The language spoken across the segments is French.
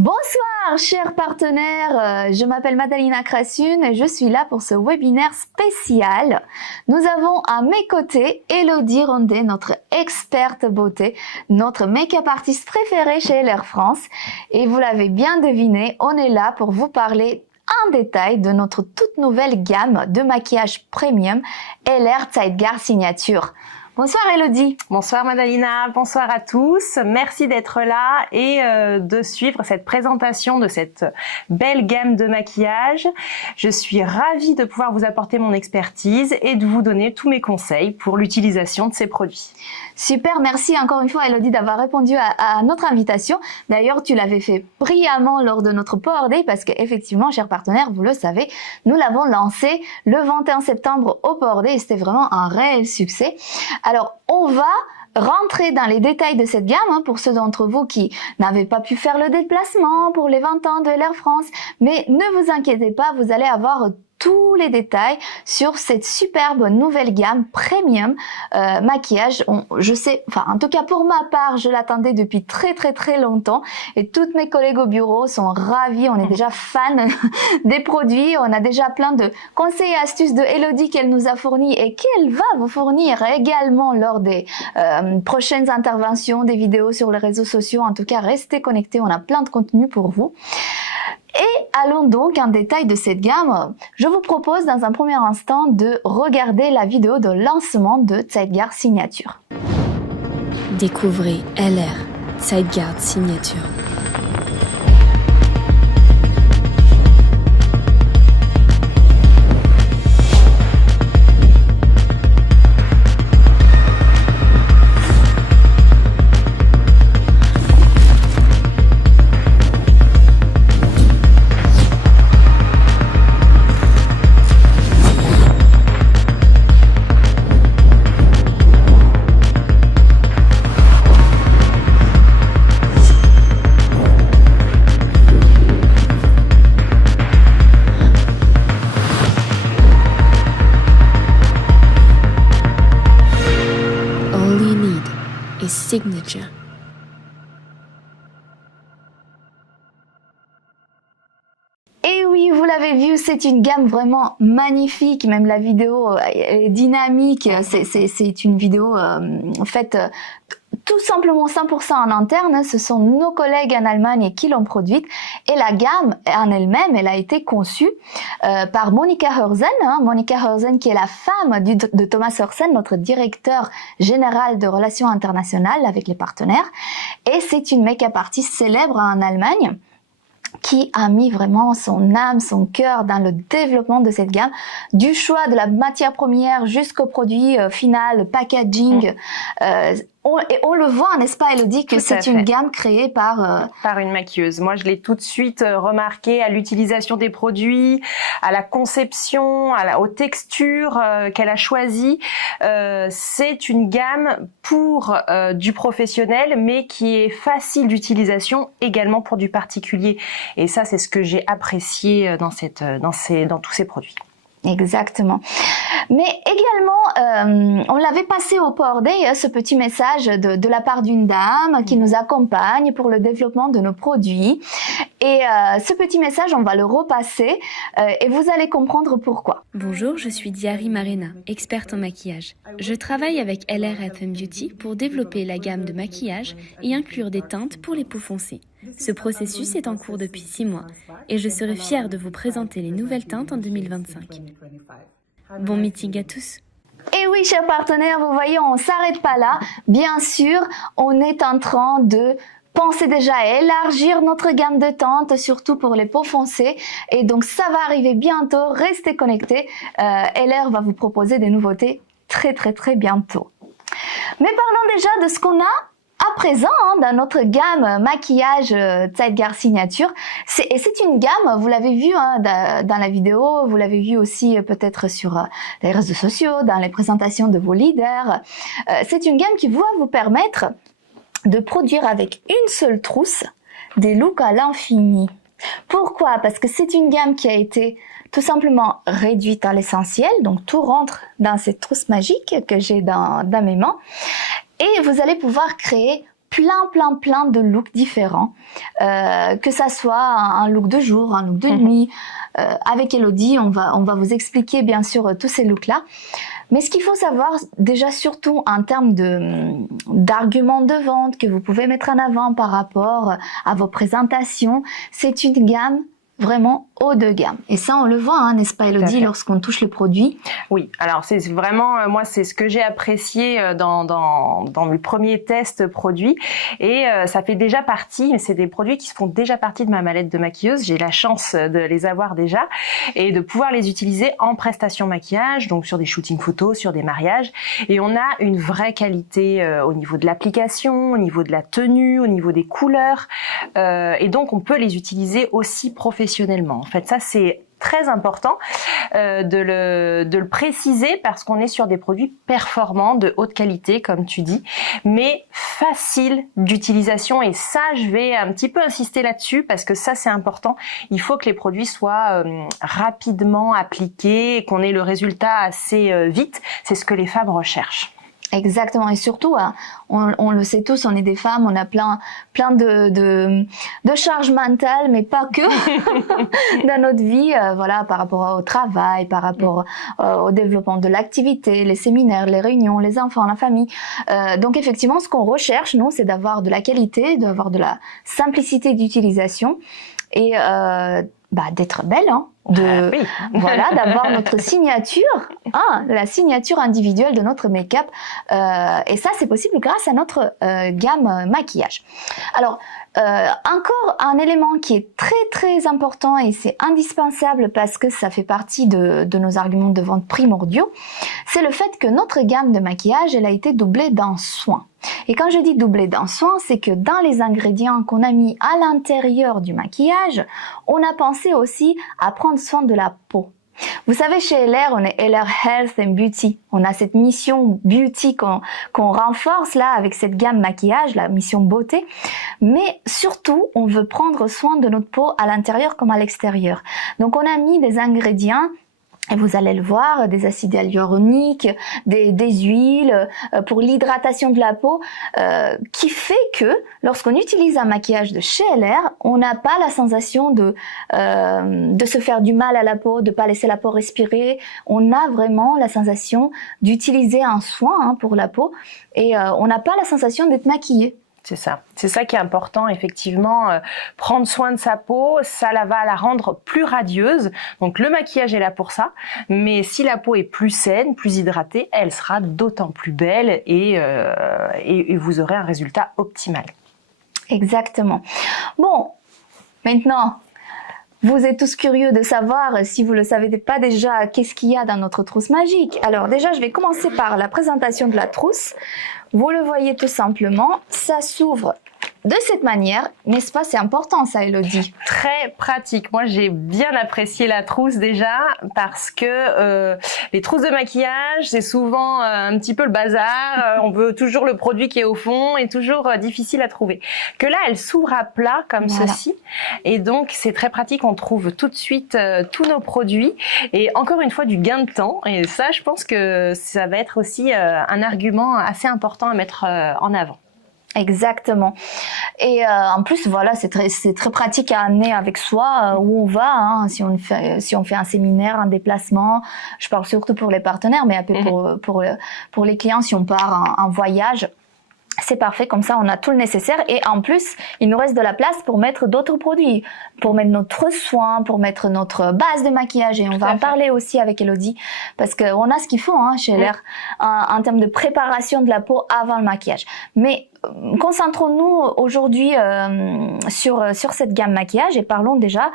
Bonsoir chers partenaires, je m'appelle Madalina Krassun et je suis là pour ce webinaire spécial. Nous avons à mes côtés Elodie Rondet, notre experte beauté, notre make-up artiste préférée chez LR France. Et vous l'avez bien deviné, on est là pour vous parler en détail de notre toute nouvelle gamme de maquillage premium LR Zeitgear Signature. Bonsoir Elodie. Bonsoir Madalina, bonsoir à tous. Merci d'être là et de suivre cette présentation de cette belle gamme de maquillage. Je suis ravie de pouvoir vous apporter mon expertise et de vous donner tous mes conseils pour l'utilisation de ces produits. Super, merci encore une fois Elodie d'avoir répondu à notre invitation. D'ailleurs, tu l'avais fait brillamment lors de notre Power Day parce qu'effectivement, chers partenaires, vous le savez, nous l'avons lancé le 21 septembre au Power Day et c'était vraiment un réel succès. Alors, on va rentrer dans les détails de cette gamme pour ceux d'entre vous qui n'avaient pas pu faire le déplacement pour les 20 ans de LR France. Mais ne vous inquiétez pas, vous allez avoir tous les détails sur cette superbe nouvelle gamme premium maquillage. Je sais, enfin en tout cas pour ma part, je l'attendais depuis très longtemps et toutes mes collègues au bureau sont ravis. On est déjà fans des produits. On a déjà plein de conseils et astuces de Elodie qu'elle nous a fournis et qu'elle va vous fournir également lors des prochaines interventions, des vidéos sur les réseaux sociaux. En tout cas, restez connectés. On a plein de contenu pour vous. Et allons donc en détail de cette gamme. Je vous propose dans un premier instant de regarder la vidéo de lancement de Zeitgear Signature. Découvrez LR Zeitgear Signature. Signature. Et oui, vous l'avez vu, c'est une gamme vraiment magnifique. Même la vidéo est dynamique. C'est une vidéo faite tout simplement 100% en interne. Ce sont nos collègues en Allemagne qui l'ont produite. Et la gamme en elle-même, elle a été conçue par Monika Hörzen. Monika Hörzen qui est la femme de Thomas Hörzen, notre directeur général de relations internationales avec les partenaires. Et c'est une make-up artiste célèbre en Allemagne qui a mis vraiment son âme, son cœur dans le développement de cette gamme, du choix de la matière première jusqu'au produit final, packaging. On le voit, n'est-ce pas Elodie, que c'est une gamme créée par une maquilleuse. Moi, je l'ai tout de suite remarqué à l'utilisation des produits, à la conception, aux textures qu'elle a choisies. C'est une gamme pour du professionnel, mais qui est facile d'utilisation également pour du particulier. Et ça, c'est ce que j'ai apprécié dans tous ces produits. Exactement. Mais également, on l'avait passé au Power Day, ce petit message de la part d'une dame qui nous accompagne pour le développement de nos produits. Et ce petit message, on va le repasser et vous allez comprendre pourquoi. Bonjour, je suis Diary Marena, experte en maquillage. Je travaille avec LR Beauty pour développer la gamme de maquillage et inclure des teintes pour les peaux foncées. Ce processus est en cours depuis 6 mois et je serai fière de vous présenter les nouvelles teintes en 2025. Bon meeting à tous. Et oui, chers partenaires, vous voyez, on ne s'arrête pas là. Bien sûr, on est en train de penser déjà à élargir notre gamme de teintes, surtout pour les peaux foncées. Et donc, ça va arriver bientôt. Restez connectés. LR va vous proposer des nouveautés très bientôt. Mais parlons déjà de ce qu'on a à présent dans notre gamme maquillage Zeitgear Signature. C'est une gamme, vous l'avez vu dans la vidéo, vous l'avez vu aussi peut-être sur les réseaux sociaux, dans les présentations de vos leaders. C'est une gamme qui va vous permettre de produire avec une seule trousse des looks à l'infini. Pourquoi? Parce que c'est une gamme qui a été tout simplement réduite à l'essentiel, donc tout rentre dans cette trousse magique que j'ai dans mes mains. Et vous allez pouvoir créer plein de looks différents, que ça soit un look de jour, un look de nuit. Avec Elodie, on va vous expliquer bien sûr tous ces looks-là. Mais ce qu'il faut savoir, déjà surtout en termes d'arguments de vente que vous pouvez mettre en avant par rapport à vos présentations, c'est une gamme vraiment haut de gamme. Et ça, on le voit, hein, n'est-ce pas, Elodie, lorsqu'on touche le produit? Oui, alors c'est vraiment, moi, c'est ce que j'ai apprécié dans le premier test produit. Et ça fait déjà partie, c'est des produits qui font déjà partie de ma mallette de maquilleuse. J'ai la chance de les avoir déjà et de pouvoir les utiliser en prestation maquillage, donc sur des shootings photos, sur des mariages. Et on a une vraie qualité au niveau de l'application, au niveau de la tenue, au niveau des couleurs. Et donc, on peut les utiliser aussi professionnellement. En fait, ça, c'est très important de le préciser parce qu'on est sur des produits performants, de haute qualité, comme tu dis, mais facile d'utilisation. Et ça, je vais un petit peu insister là-dessus parce que ça, c'est important. Il faut que les produits soient rapidement appliqués et qu'on ait le résultat assez vite. C'est ce que les femmes recherchent. Exactement, et surtout, on le sait tous, on est des femmes, on a plein de charges mentales, mais pas que dans notre vie, voilà, par rapport au travail, par rapport au développement de l'activité, les séminaires, les réunions, les enfants, la famille. Donc effectivement, ce qu'on recherche, nous, c'est d'avoir de la qualité, d'avoir de la simplicité d'utilisation et d'être belle, hein. Oui. Voilà, d'avoir notre signature, la signature individuelle de notre make-up, et ça c'est possible grâce à notre gamme maquillage. Alors encore un élément qui est très important et c'est indispensable parce que ça fait partie de nos arguments de vente primordiaux, c'est le fait que notre gamme de maquillage, elle a été doublée d'un soin. Et quand je dis doublée d'un soin, c'est que dans les ingrédients qu'on a mis à l'intérieur du maquillage, on a pensé aussi à prendre soin de la peau. Vous savez, chez LR, on est LR Health and Beauty. On a cette mission beauty qu'on renforce là avec cette gamme maquillage, la mission beauté. Mais surtout, on veut prendre soin de notre peau à l'intérieur comme à l'extérieur. Donc, on a mis des ingrédients. Et vous allez le voir, des acides hyaluroniques, des huiles pour l'hydratation de la peau, qui fait que lorsqu'on utilise un maquillage de chez LR, on n'a pas la sensation de se faire du mal à la peau, de pas laisser la peau respirer. On a vraiment la sensation d'utiliser un soin pour la peau et on n'a pas la sensation d'être maquillé. C'est ça qui est important, effectivement, prendre soin de sa peau, ça va la rendre plus radieuse, donc le maquillage est là pour ça, mais si la peau est plus saine, plus hydratée, elle sera d'autant plus belle et vous aurez un résultat optimal. Exactement. Bon, maintenant, vous êtes tous curieux de savoir, si vous ne le savez pas déjà, qu'est-ce qu'il y a dans notre trousse magique. Alors déjà, je vais commencer par la présentation de la trousse. Vous le voyez tout simplement, ça s'ouvre de cette manière, n'est-ce pas? C'est important ça, Elodie. Très pratique. Moi, j'ai bien apprécié la trousse déjà parce que les trousses de maquillage, c'est souvent un petit peu le bazar. On veut toujours le produit qui est au fond et toujours difficile à trouver. Que là, elle s'ouvre à plat comme ceci et donc c'est très pratique. On trouve tout de suite tous nos produits et encore une fois du gain de temps. Et ça, je pense que ça va être aussi un argument assez important à mettre en avant. Exactement. Et en plus, voilà, c'est très pratique à amener avec soi où on va. Hein, si on fait un séminaire, un déplacement, je parle surtout pour les partenaires, mais un peu pour les clients, si on part en voyage. C'est parfait, comme ça on a tout le nécessaire et en plus il nous reste de la place pour mettre d'autres produits, pour mettre notre soin, pour mettre notre base de maquillage et on va en parler aussi avec Elodie parce qu'on a ce qu'il faut chez LR en termes de préparation de la peau avant le maquillage. Mais concentrons-nous aujourd'hui sur cette gamme maquillage et parlons déjà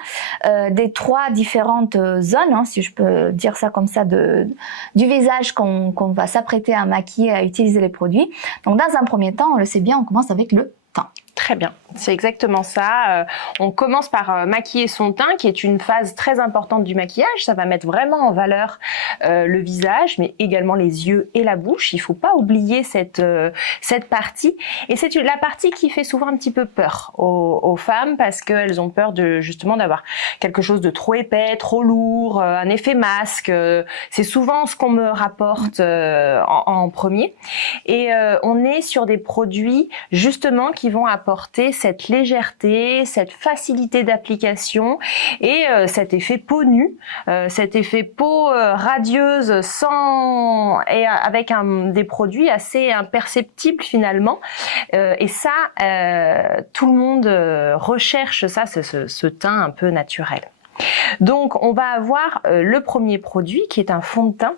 des 3 différentes zones, si je peux dire ça comme ça, du visage qu'on va s'apprêter à maquiller, à utiliser les produits. Donc dans un premier temps, on le sait bien, on commence avec le teint. Très bien. C'est exactement ça. On commence par maquiller son teint, qui est une phase très importante du maquillage. Ça va mettre vraiment en valeur le visage, mais également les yeux et la bouche. Il faut pas oublier cette partie. Et c'est la partie qui fait souvent un petit peu peur aux femmes, parce qu'elles ont peur justement d'avoir quelque chose de trop épais, trop lourd, un effet masque. C'est souvent ce qu'on me rapporte en premier. Et on est sur des produits justement qui vont apporter cette légèreté, cette facilité d'application et cet effet peau nue, cet effet peau radieuse et avec des produits assez imperceptibles finalement. Et ça, tout le monde recherche ça, ce teint un peu naturel. Donc on va avoir le premier produit qui est un fond de teint.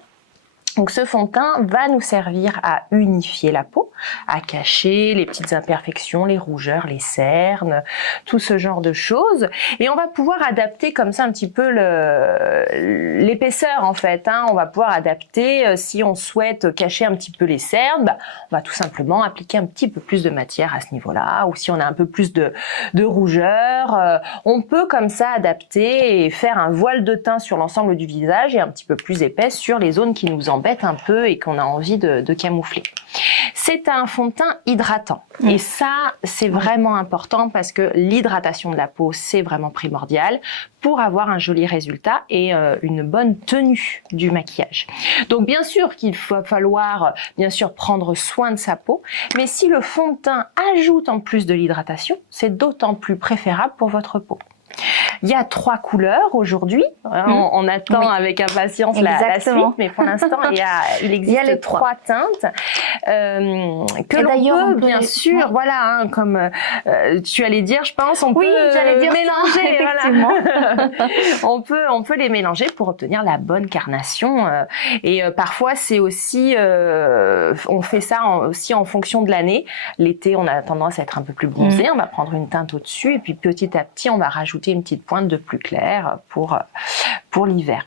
Donc ce fond de teint va nous servir à unifier la peau, à cacher les petites imperfections, les rougeurs, les cernes, tout ce genre de choses. Et on va pouvoir adapter comme ça un petit peu l'épaisseur en fait. On va pouvoir adapter si on souhaite cacher un petit peu les cernes, on va tout simplement appliquer un petit peu plus de matière à ce niveau-là. Ou si on a un peu plus de rougeur, on peut comme ça adapter et faire un voile de teint sur l'ensemble du visage et un petit peu plus épais sur les zones qui nous embêtent un peu et qu'on a envie de camoufler. C'est un fond de teint hydratant. Et ça, c'est vraiment important parce que l'hydratation de la peau, c'est vraiment primordial pour avoir un joli résultat et une bonne tenue du maquillage. Donc bien sûr qu'il va falloir bien sûr prendre soin de sa peau, mais si le fond de teint ajoute en plus de l'hydratation, c'est d'autant plus préférable pour votre peau. Il y a 3 couleurs aujourd'hui. On attend avec impatience la suite, mais pour l'instant, il existe 3 teintes que l'on peut bien sûr, voilà, comme tu allais dire, je pense, on peut mélanger. Voilà. on peut les mélanger pour obtenir la bonne carnation. Et parfois, c'est aussi, on fait ça aussi en fonction de l'année. L'été, on a tendance à être un peu plus bronzé. On va prendre une teinte au-dessus et puis petit à petit, on va rajouter une petite pointe de plus clair pour l'hiver.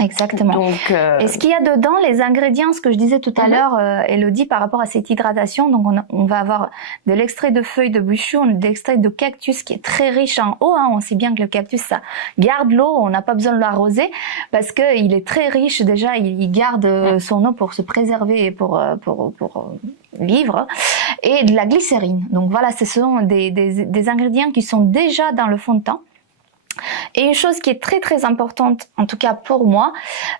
Exactement. Donc, et ce qu'il y a dedans, les ingrédients, ce que je disais tout à l'heure, Elodie, par rapport à cette hydratation, donc on va avoir de l'extrait de feuilles de buchou, de l'extrait de cactus qui est très riche en eau. On sait bien que le cactus, ça garde l'eau, on n'a pas besoin de l'arroser parce que il est très riche déjà, il garde son eau pour se préserver et pour vivre, et de la glycérine. Donc voilà, ce sont des ingrédients qui sont déjà dans le fond de teint. Et une chose qui est très très importante, en tout cas pour moi,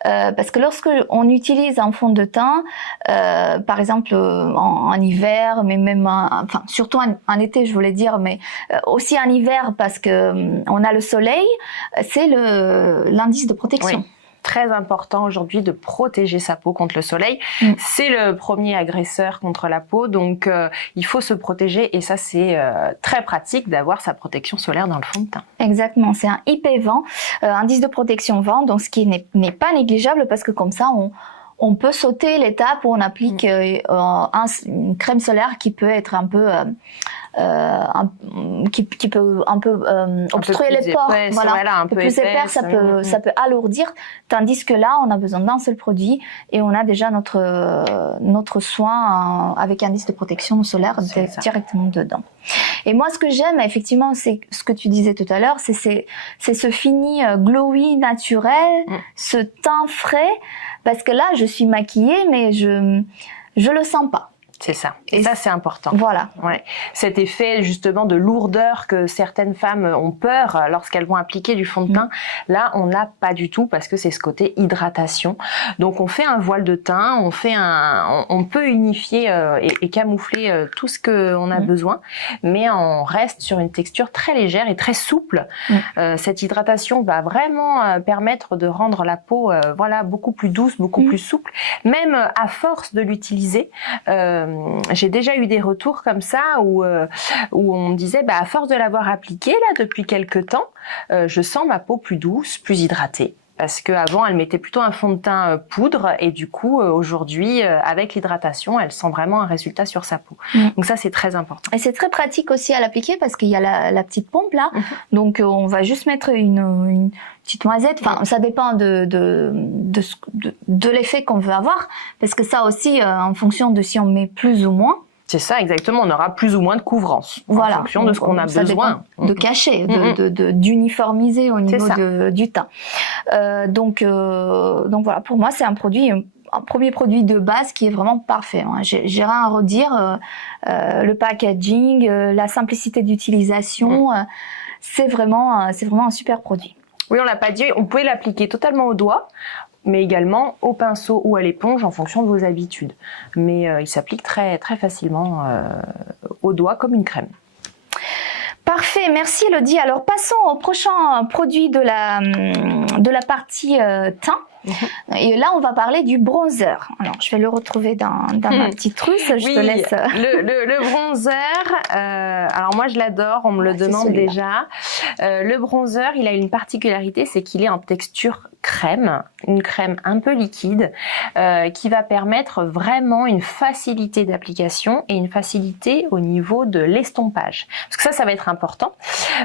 parce que lorsque on utilise un fond de teint, par exemple en hiver, mais même enfin surtout en été, je voulais dire, mais aussi en hiver parce que on a le soleil, c'est l'indice de protection. Oui. Très important aujourd'hui de protéger sa peau contre le soleil. C'est le premier agresseur contre la peau, donc il faut se protéger et ça c'est très pratique d'avoir sa protection solaire dans le fond de teint. Exactement, c'est un IP-vent, indice de protection vent, donc ce qui n'est pas négligeable parce que comme ça on peut sauter l'étape où on applique une crème solaire qui peut être un peu qui peut un peu obstruer les pores, voilà, un peu plus épaisse, ça peut alourdir, tandis que là on a besoin d'un seul produit et on a déjà notre soin avec un indice de protection solaire directement dedans. Et moi ce que j'aime effectivement, c'est ce que tu disais tout à l'heure, c'est ce fini glowy naturel, ce teint frais, parce que là je suis maquillée mais je le sens pas. C'est ça. Et ça, c'est important. Voilà. Ouais. Cet effet, justement, de lourdeur que certaines femmes ont peur lorsqu'elles vont appliquer du fond de teint, là, on n'a pas du tout parce que c'est ce côté hydratation. Donc, on fait un voile de teint, on peut unifier et camoufler tout ce qu'on a besoin, mais on reste sur une texture très légère et très souple. Cette hydratation va vraiment permettre de rendre la peau, beaucoup plus douce, beaucoup plus souple. Même à force de l'utiliser, j'ai déjà eu des retours comme ça où on me disait à force de l'avoir appliqué là depuis quelques temps, je sens ma peau plus douce, plus hydratée. Parce qu'avant, elle mettait plutôt un fond de teint poudre et du coup, aujourd'hui, avec l'hydratation, elle sent vraiment un résultat sur sa peau. Donc ça, c'est très important. Et c'est très pratique aussi à l'appliquer parce qu'il y a la petite pompe là. Donc on va juste mettre une petite noisette. Enfin, ça dépend de l'effet qu'on veut avoir. Parce que ça aussi, en fonction de si on met plus ou moins, C'est ça, exactement. On aura plus ou moins de couvrance Voilà. en fonction de ce qu'on a Ça besoin. dépend de cacher, d'uniformiser au niveau du teint. Donc voilà, pour moi, c'est un premier produit de base qui est vraiment parfait. J'ai rien à redire. Le packaging, la simplicité d'utilisation, c'est vraiment un super produit. Oui, on l'a pas dit. On pouvait l'appliquer totalement au doigt, mais également au pinceau ou à l'éponge en fonction de vos habitudes. Mais il s'applique très très facilement au doigt comme une crème. Parfait, merci Elodie. Alors passons au prochain produit de la partie teint. Et là, on va parler du bronzer. Alors, je vais le retrouver dans ma petite trousse. Je te laisse. Le bronzer. Alors moi, je l'adore. On me le demande déjà. Le bronzer, il a une particularité, c'est qu'il est en texture crème, une crème un peu liquide, qui va permettre vraiment une facilité d'application et une facilité au niveau de l'estompage. Parce que ça va être important.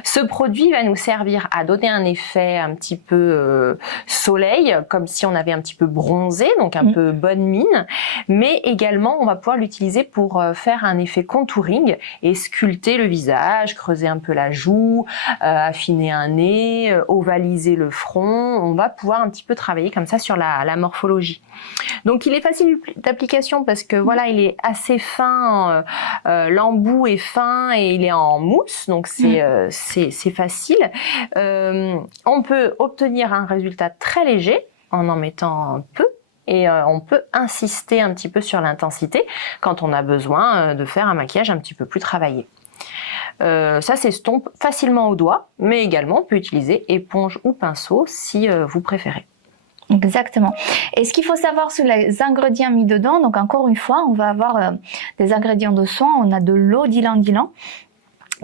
Ce produit va nous servir à donner un effet un petit peu soleil, comme si on avait un petit peu bronzé, donc un peu bonne mine, mais également on va pouvoir l'utiliser pour faire un effet contouring et sculpter le visage, creuser un peu la joue, affiner un nez, ovaliser le front. On va pouvoir un petit peu travailler comme ça sur la morphologie. Donc il est facile d'application parce que voilà, il est assez fin, l'embout est fin et il est en mousse, donc c'est facile. On peut obtenir un résultat très léger en mettant peu, et on peut insister un petit peu sur l'intensité quand on a besoin de faire un maquillage un petit peu plus travaillé. Ça s'estompe facilement au doigt, mais également on peut utiliser éponge ou pinceau si vous préférez. Exactement. Et ce qu'il faut savoir sur les ingrédients mis dedans, donc encore une fois, on va avoir des ingrédients de soin. On a de l'eau d'ylang-ylang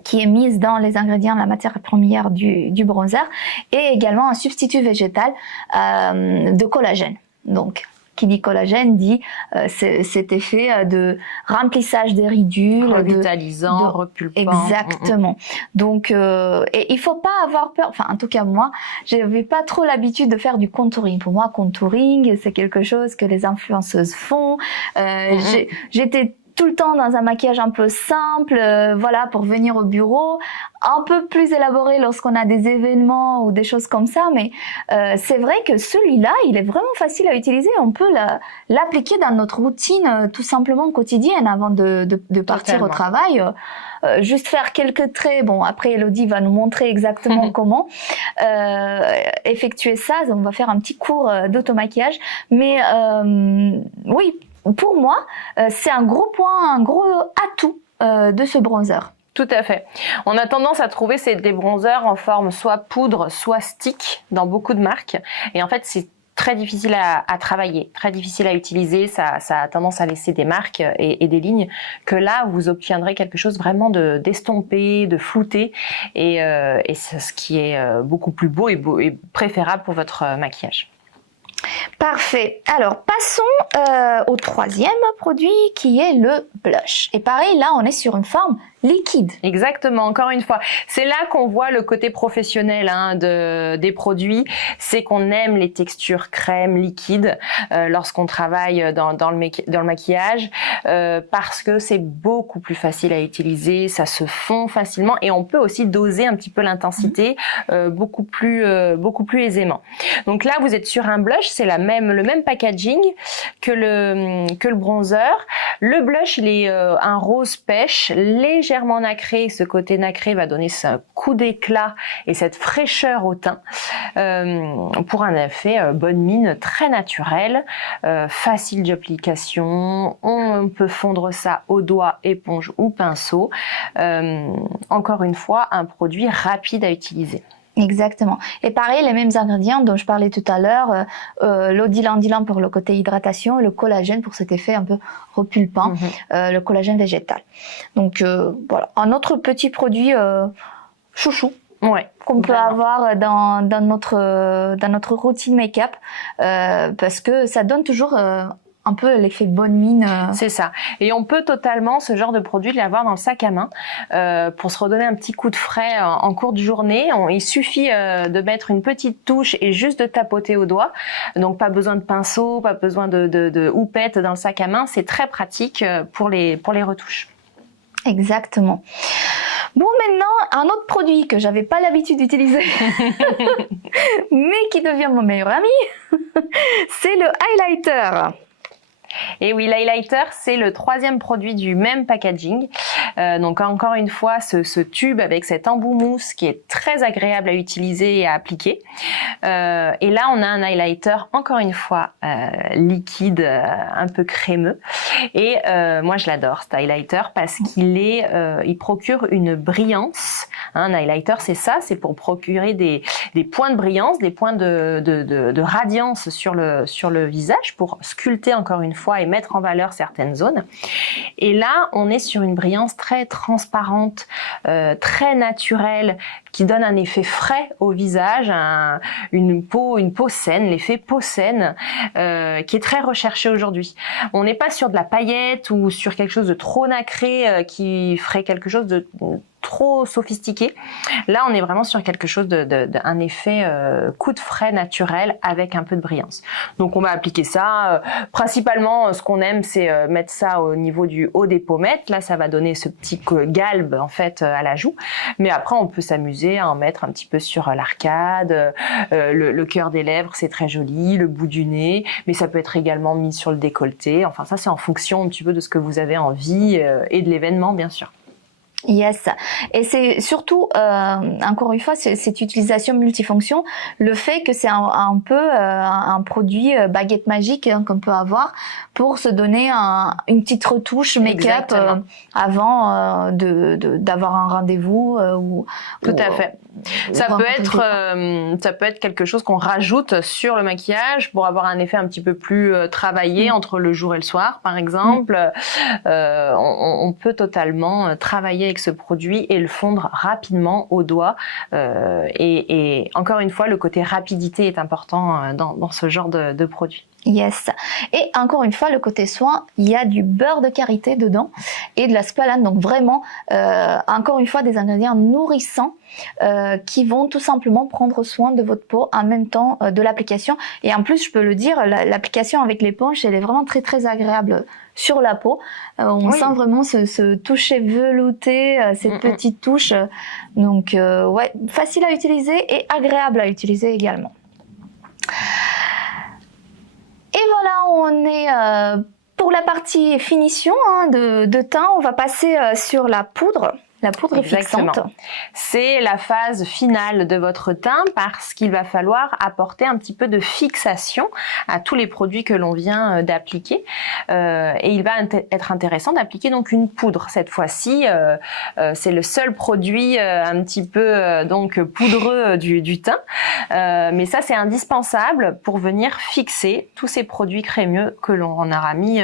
qui est mise dans les ingrédients, la matière première du bronzer, et également un substitut végétal de collagène. Donc, qui dit collagène dit cet effet de remplissage des ridules, revitalisant, repulpant. Exactement. Donc, et il faut pas avoir peur. Enfin, en tout cas moi, j'avais pas trop l'habitude de faire du contouring. Pour moi, contouring, c'est quelque chose que les influenceuses font. J'étais tout le temps dans un maquillage un peu simple, voilà, pour venir au bureau, un peu plus élaboré lorsqu'on a des événements ou des choses comme ça, mais c'est vrai que celui-là, il est vraiment facile à utiliser. On peut l'appliquer dans notre routine tout simplement quotidienne avant de partir au travail. Juste faire quelques traits. Bon, après Elodie va nous montrer exactement comment effectuer ça. On va faire un petit cours d'automaquillage, mais oui. Pour moi, c'est un gros point, un gros atout de ce bronzer. Tout à fait. On a tendance à trouver des bronzers en forme soit poudre, soit stick dans beaucoup de marques. Et en fait, c'est très difficile à travailler, très difficile à utiliser. Ça a tendance à laisser des marques et des lignes. Que là, vous obtiendrez quelque chose vraiment d'estompé, de flouté. Et c'est ce qui est beaucoup plus beau et préférable pour votre maquillage. Parfait. Alors, passons au troisième produit qui est le blush. Et pareil, là, on est sur une forme liquide. Exactement, encore une fois. C'est là qu'on voit le côté professionnel des produits. C'est qu'on aime les textures crème, liquides lorsqu'on travaille dans le maquillage parce que c'est beaucoup plus facile à utiliser, ça se fond facilement et on peut aussi doser un petit peu l'intensité beaucoup plus aisément. Donc là, vous êtes sur un blush, c'est le même packaging que le bronzer. Le blush, il est un rose pêche, légèrement nacré. Ce côté nacré va donner ce coup d'éclat et cette fraîcheur au teint pour un effet bonne mine très naturel, facile d'application. On peut fondre ça au doigt, éponge ou pinceau. Encore une fois, un produit rapide à utiliser. Exactement. Et pareil, les mêmes ingrédients dont je parlais tout à l'heure, l'eau d'ylang-ylang pour le côté hydratation, le collagène pour cet effet un peu repulpant, le collagène végétal. Donc voilà, un autre petit produit chouchou. Ouais, qu'on peut avoir dans notre routine make-up parce que ça donne toujours un un peu l'effet bonne mine. C'est ça. Et on peut totalement, ce genre de produit, l'avoir dans le sac à main pour se redonner un petit coup de frais en cours de journée. Il suffit de mettre une petite touche et juste de tapoter au doigt. Donc pas besoin de pinceau, pas besoin de houppette dans le sac à main. C'est très pratique pour les retouches. Exactement. Bon, maintenant, un autre produit que j'avais pas l'habitude d'utiliser, mais qui devient mon meilleur ami, c'est le highlighter. Et oui, l'highlighter, c'est le 3e produit du même packaging. Donc encore une fois, ce tube avec cet embout mousse qui est très agréable à utiliser et à appliquer. Et là, on a un highlighter, encore une fois, liquide, un peu crémeux. Et moi, je l'adore, cet highlighter, parce il procure une brillance. Un highlighter, c'est ça, c'est pour procurer des points de brillance, des points de radiance sur le visage, pour sculpter encore une fois et mettre en valeur certaines zones. Et là, on est sur une brillance très transparente, très naturelle, qui donne un effet frais au visage, une peau saine, l'effet peau saine, qui est très recherché aujourd'hui. On n'est pas sur de la paillette ou sur quelque chose de trop nacré qui ferait quelque chose de trop sophistiqué. Là, on est vraiment sur quelque chose un effet coup de frais naturel avec un peu de brillance. Donc, on va appliquer ça. Principalement, ce qu'on aime, c'est mettre ça au niveau du haut des pommettes. Là, ça va donner ce petit galbe en fait à la joue. Mais après, on peut s'amuser à en mettre un petit peu sur l'arcade, le cœur des lèvres, c'est très joli, le bout du nez. Mais ça peut être également mis sur le décolleté. Enfin, ça, c'est en fonction un petit peu de ce que vous avez envie et de l'événement, bien sûr. Yes, et c'est surtout, encore une fois, cette utilisation multifonction, le fait que c'est un peu un produit baguette magique qu'on peut avoir pour se donner une petite retouche make-up avant d'avoir un rendez-vous. Tout à fait. Ça peut être quelque chose qu'on rajoute sur le maquillage pour avoir un effet un petit peu plus travaillé entre le jour et le soir, par exemple. On peut totalement travailler avec ce produit et le fondre rapidement au doigt. Et encore une fois, le côté rapidité est important dans ce genre de produit. Yes. Et encore une fois, le côté soin, il y a du beurre de karité dedans et de la squalane. Donc vraiment, encore une fois, des ingrédients nourrissants qui vont tout simplement prendre soin de votre peau en même temps de l'application. Et en plus, je peux le dire, l'application avec l'éponge, elle est vraiment très très agréable sur la peau. On sent vraiment ce toucher velouté, cette petite touche. Donc ouais, facile à utiliser et agréable à utiliser également. Et voilà, on est pour la partie finition de teint. On va passer sur la poudre. La poudre fixante. C'est la phase finale de votre teint parce qu'il va falloir apporter un petit peu de fixation à tous les produits que l'on vient d'appliquer. Et il va être intéressant d'appliquer donc une poudre. Cette fois-ci, c'est le seul produit un petit peu donc poudreux du teint. Mais ça, c'est indispensable pour venir fixer tous ces produits crémeux que l'on aura mis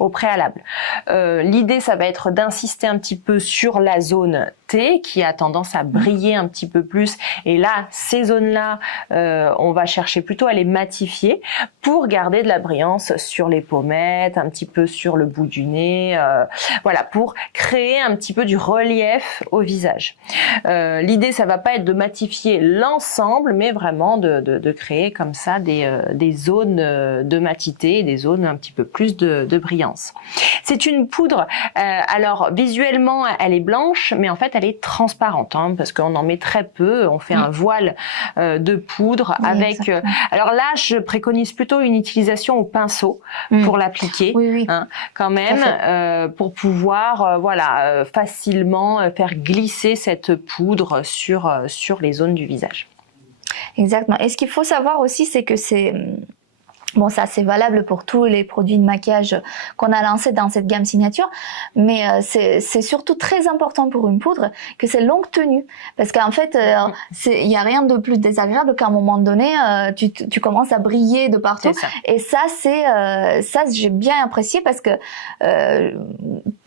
au préalable. L'idée, ça va être d'insister un petit peu sur la zone T qui a tendance à briller un petit peu plus, et là ces zones-là on va chercher plutôt à les matifier pour garder de la brillance sur les pommettes, un petit peu sur le bout du nez, voilà, pour créer un petit peu du relief au visage. L'idée, ça va pas être de matifier l'ensemble, mais vraiment de créer comme ça des zones de matité, des zones un petit peu plus de brillance. C'est une poudre, alors visuellement elle est blanche, mais en fait elle est transparente, parce qu'on en met très peu. On fait un voile de poudre avec. Alors là, je préconise plutôt une utilisation au pinceau pour l'appliquer, quand même, pour pouvoir, voilà, facilement faire glisser cette poudre sur les zones du visage. Exactement. Et ce qu'il faut savoir aussi, c'est que c'est bon, ça c'est valable pour tous les produits de maquillage qu'on a lancés dans cette gamme signature, mais c'est surtout très important pour une poudre que c'est longue tenue, parce qu'en fait il y a rien de plus désagréable qu'à un moment donné tu commences à briller de partout, et ça j'ai bien apprécié, parce que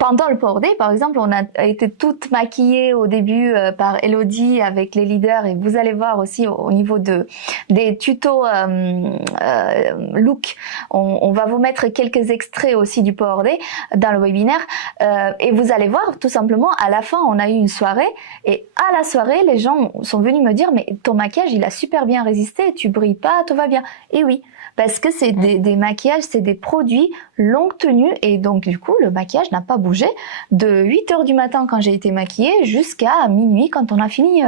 pendant le Power Day, par exemple, on a été toutes maquillées au début par Elodie avec les leaders, et vous allez voir aussi au niveau des tutos look, on va vous mettre quelques extraits aussi du Power Day dans le webinaire, et vous allez voir tout simplement à la fin on a eu une soirée, et à la soirée les gens sont venus me dire mais ton maquillage il a super bien résisté, tu brilles pas, tout va bien. Et oui, parce que c'est des maquillages, c'est des produits longue tenue, et donc du coup le maquillage n'a pas bougé de 8h du matin quand j'ai été maquillée jusqu'à minuit quand on a fini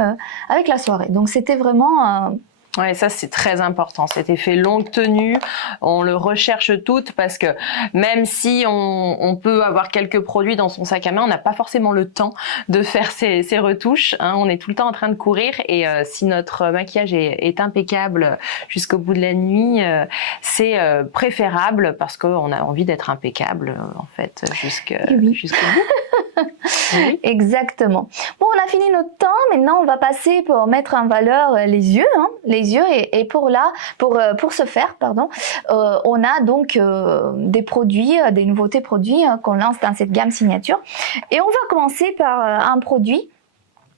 avec la soirée. Donc c'était vraiment Ouais, ça c'est très important, cet effet longue tenue, on le recherche toutes parce que même si on peut avoir quelques produits dans son sac à main, on n'a pas forcément le temps de faire ces retouches, hein. On est tout le temps en train de courir, et si notre maquillage est impeccable jusqu'au bout de la nuit, c'est préférable parce qu'on a envie d'être impeccable en fait jusqu'au bout. Oui. Exactement. Bon, on a fini notre temps. Maintenant, on va passer pour mettre en valeur les yeux, hein, les yeux. Et pour ce faire, pardon, on a donc des produits, des nouveautés produits qu'on lance dans cette gamme signature. Et on va commencer par un produit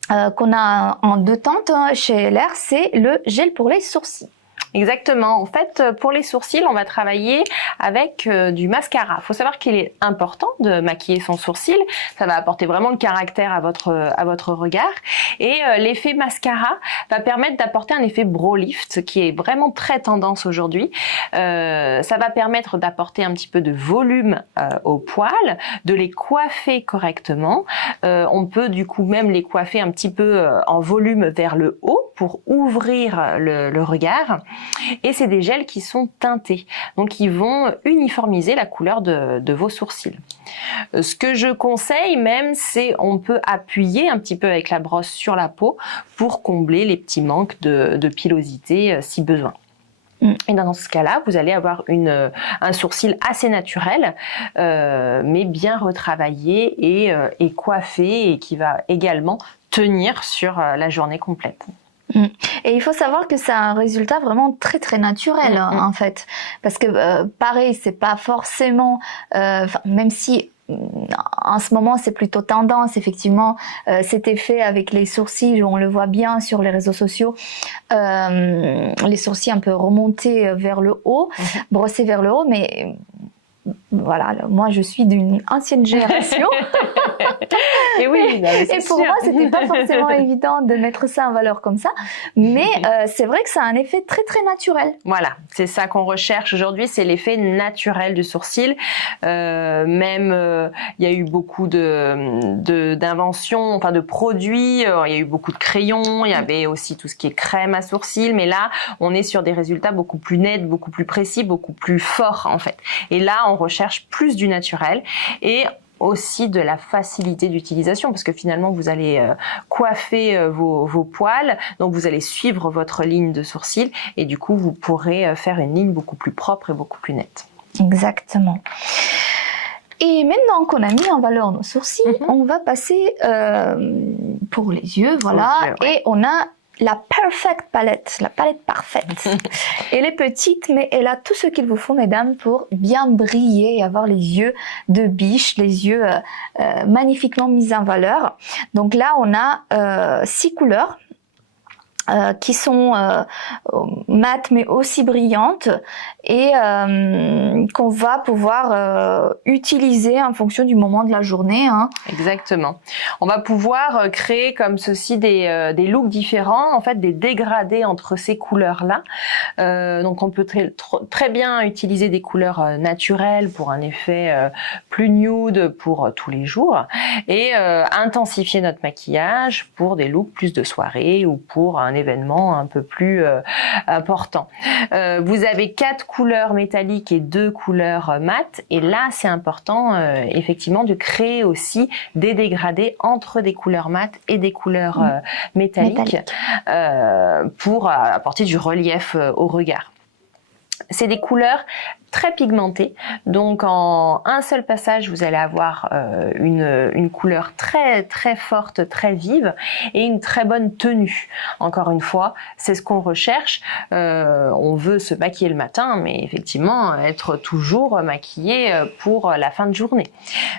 qu'on a en deux teintes chez LR, c'est le gel pour les sourcils. Exactement. En fait, pour les sourcils, on va travailler avec du mascara. Il faut savoir qu'il est important de maquiller son sourcil. Ça va apporter vraiment le caractère à votre regard. Et l'effet mascara va permettre d'apporter un effet brow lift qui est vraiment très tendance aujourd'hui. Ça va permettre d'apporter un petit peu de volume aux poils, de les coiffer correctement. On peut du coup même les coiffer un petit peu en volume vers le haut pour ouvrir le regard. Et c'est des gels qui sont teintés, donc ils vont uniformiser la couleur de vos sourcils. Ce que je conseille même, c'est on peut appuyer un petit peu avec la brosse sur la peau pour combler les petits manques de pilosité si besoin. Et dans ce cas-là, vous allez avoir un sourcil assez naturel, mais bien retravaillé et coiffé, et qui va également tenir sur la journée complète. Et il faut savoir que c'est un résultat vraiment très très naturel en fait, parce que pareil, c'est pas forcément, même si en ce moment c'est plutôt tendance effectivement, cet effet avec les sourcils, on le voit bien sur les réseaux sociaux, les sourcils un peu remontés vers le haut, brossés vers le haut, mais voilà, moi je suis d'une ancienne génération. Et oui, non, et pour sûr. moi c'était pas forcément évident de mettre ça en valeur comme ça, mais c'est vrai que ça a un effet très très naturel. Voilà, c'est ça qu'on recherche aujourd'hui, c'est l'effet naturel du sourcil. Il y a eu beaucoup d'inventions, enfin de produits, il y a eu beaucoup de crayons, il y avait aussi tout ce qui est crème à sourcils, mais là on est sur des résultats beaucoup plus nets, beaucoup plus précis, beaucoup plus forts en fait. Et là on recherche plus du naturel et aussi de la facilité d'utilisation, parce que finalement vous allez coiffer vos poils, donc vous allez suivre votre ligne de sourcil, et du coup vous pourrez faire une ligne beaucoup plus propre et beaucoup plus nette. Exactement. Et maintenant qu'on a mis en valeur nos sourcils, on va passer pour les yeux, voilà, les yeux, ouais. Et on a la perfect palette, la palette parfaite. Elle est petite, mais elle a tout ce qu'il vous faut, mesdames, pour bien briller et avoir les yeux de biche, les yeux magnifiquement mis en valeur. Donc là, on a 6 couleurs. Qui sont mates mais aussi brillantes, et qu'on va pouvoir utiliser en fonction du moment de la journée, hein. Exactement. On va pouvoir créer comme ceci des looks différents, en fait des dégradés entre ces couleurs-là. Donc on peut très bien utiliser des couleurs naturelles pour un effet plus nude pour tous les jours, et intensifier notre maquillage pour des looks plus de soirée ou pour un événement un peu plus important. Vous avez 4 couleurs métalliques et 2 couleurs mates, et là c'est important effectivement de créer aussi des dégradés entre des couleurs mates et des couleurs métalliques. Pour apporter du relief au regard. C'est des couleurs très pigmenté. Donc en un seul passage, vous allez avoir une couleur très très forte, très vive et une très bonne tenue. Encore une fois, c'est ce qu'on recherche. On veut se maquiller le matin, mais effectivement être toujours maquillé pour la fin de journée.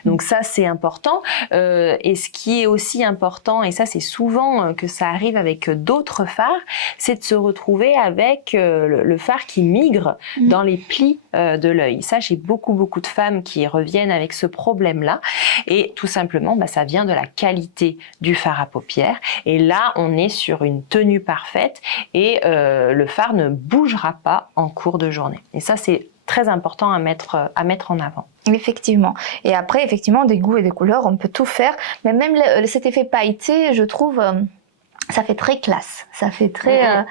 Donc ça c'est important. Et ce qui est aussi important, et ça c'est souvent que ça arrive avec d'autres fards, c'est de se retrouver avec le fard qui migre dans les plis de l'œil. Ça, j'ai beaucoup de femmes qui reviennent avec ce problème-là, et tout simplement, ça vient de la qualité du fard à paupières. Et là, on est sur une tenue parfaite, et le fard ne bougera pas en cours de journée. Et ça, c'est très important à mettre en avant. Effectivement. Et après, effectivement, des goûts et des couleurs, on peut tout faire. Mais même cet effet pailleté, je trouve, ça fait très classe. Ça fait très...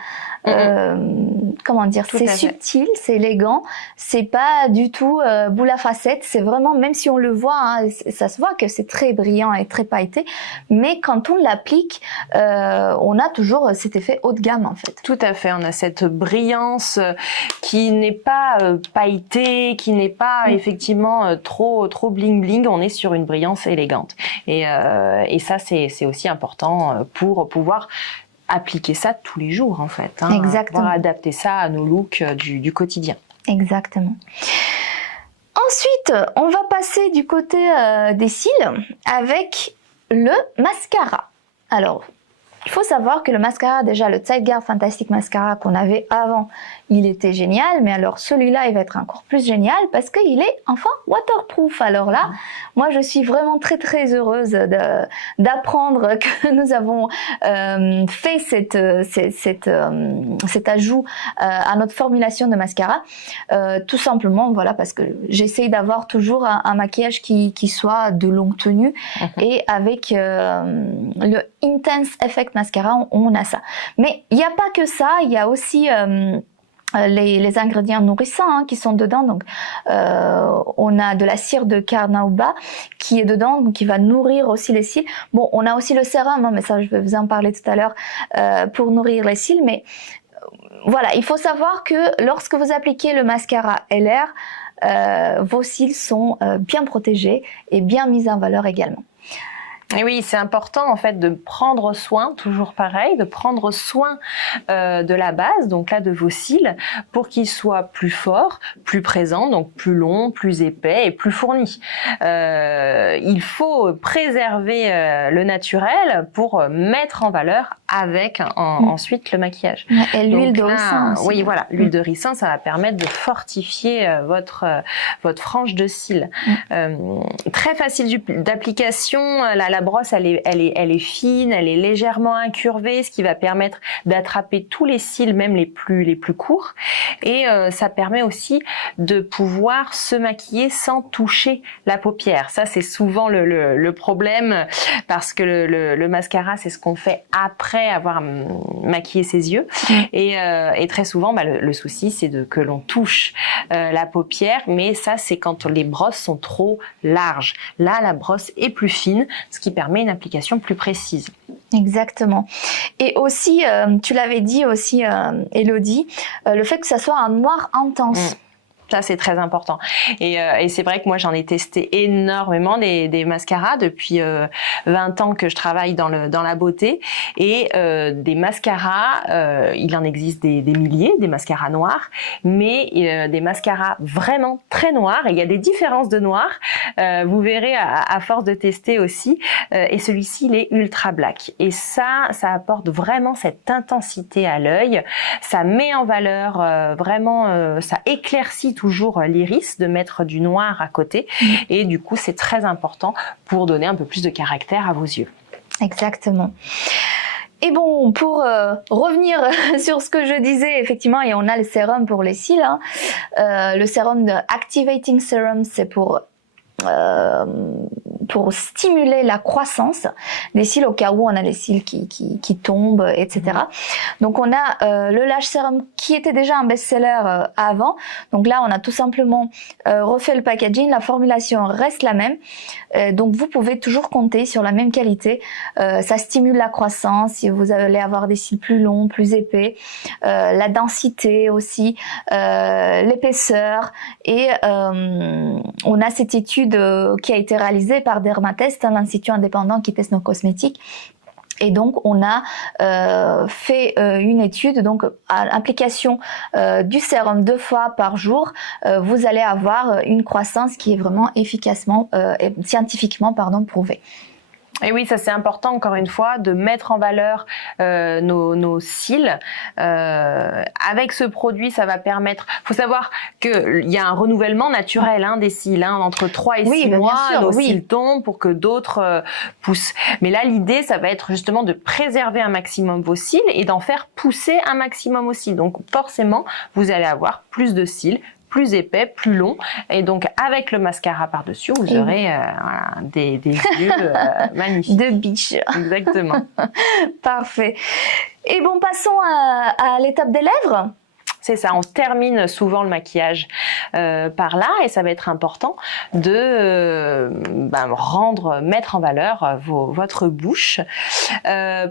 comment dire, c'est subtil, c'est élégant, c'est pas du tout boule à facettes, c'est vraiment, même si on le voit, hein, ça se voit que c'est très brillant et très pailleté, mais quand on l'applique, on a toujours cet effet haut de gamme en fait. Tout à fait, on a cette brillance qui n'est pas pailletée, qui n'est pas effectivement trop bling bling, on est sur une brillance élégante. Et ça c'est aussi important pour pouvoir appliquer ça tous les jours en fait. Hein, exactement. Pouvoir adapter ça à nos looks du quotidien. Exactement. Ensuite, on va passer du côté des cils avec le mascara. Alors, il faut savoir que le mascara, déjà le Zeitgeist Fantastic Mascara qu'on avait avant, il était génial, mais alors celui-là, il va être encore plus génial parce qu'il est enfin waterproof. Alors là, moi, je suis vraiment très heureuse d'apprendre que nous avons fait cet ajout à notre formulation de mascara. Tout simplement, voilà, parce que j'essaye d'avoir toujours un maquillage qui soit de longue tenue et avec le Intense Effect Mascara, on a ça. Mais il n'y a pas que ça, il y a aussi les ingrédients nourrissants qui sont dedans. Donc on a de la cire de carnauba qui est dedans, donc qui va nourrir aussi les cils. Bon, on a aussi le sérum, mais ça je vais vous en parler tout à l'heure, pour nourrir les cils. Mais voilà, il faut savoir que lorsque vous appliquez le mascara LR, vos cils sont bien protégés et bien mis en valeur également. Et oui, c'est important en fait de prendre soin, toujours pareil, de prendre soin de la base, donc là de vos cils, pour qu'ils soient plus forts, plus présents, donc plus longs, plus épais et plus fournis. Il faut préserver le naturel pour mettre en valeur avec ensuite le maquillage. Et l'huile de ricin aussi. Oui, voilà, l'huile de ricin, ça va permettre de fortifier votre frange de cils. Très facile d'application. La brosse, elle est fine, elle est légèrement incurvée, ce qui va permettre d'attraper tous les cils, même les plus courts. Et ça permet aussi de pouvoir se maquiller sans toucher la paupière. Ça, c'est souvent le problème, parce que le mascara, c'est ce qu'on fait après avoir maquillé ses yeux. Et très souvent, le souci, c'est que l'on touche la paupière, mais ça, c'est quand les brosses sont trop larges. Là, la brosse est plus fine, ce qui permet une application plus précise. Exactement. Et aussi, tu l'avais dit aussi, Elodie, le fait que ça soit un noir intense. Ça, c'est très important. Et c'est vrai que moi, j'en ai testé énormément des mascaras depuis 20 ans que je travaille dans la beauté. Et des mascaras, il en existe des milliers, des mascaras noirs, mais des mascaras vraiment très noirs. Et il y a des différences de noir. Vous verrez à force de tester aussi. Et celui-ci, il est ultra black. Et ça apporte vraiment cette intensité à l'œil. Ça met en valeur vraiment, ça éclaircit toujours l'iris, de mettre du noir à côté, et du coup c'est très important pour donner un peu plus de caractère à vos yeux. Exactement. Et bon, pour revenir sur ce que je disais, effectivement, et on a le sérum pour les cils, le sérum de Activating Serum, c'est pour pour stimuler la croissance des cils au cas où on a les cils qui tombent, etc. Donc on a le Lash Serum qui était déjà un best-seller avant. Donc là on a tout simplement refait le packaging, la formulation reste la même. Donc vous pouvez toujours compter sur la même qualité. Ça stimule la croissance, si vous allez avoir des cils plus longs, plus épais, la densité aussi, l'épaisseur. Et on a cette étude qui a été réalisée par Dermatest, l'institut indépendant qui teste nos cosmétiques. Et donc on a fait une étude, donc à l'application du sérum 2 fois par jour, vous allez avoir une croissance qui est vraiment efficacement, scientifiquement prouvée. Et oui, ça c'est important encore une fois de mettre en valeur nos cils. Avec ce produit, ça va permettre. Faut savoir que il y a un renouvellement naturel des cils, entre 3 et 6 mois, nos cils tombent pour que d'autres poussent. Mais là, l'idée, ça va être justement de préserver un maximum vos cils et d'en faire pousser un maximum aussi. Donc forcément, vous allez avoir plus de cils, plus épais, plus long, et donc avec le mascara par-dessus, vous aurez des yeux magnifiques. De biche. Exactement. Parfait. Et bon, passons à l'étape des lèvres. C'est ça, on termine souvent le maquillage par là et ça va être important de mettre en valeur votre bouche.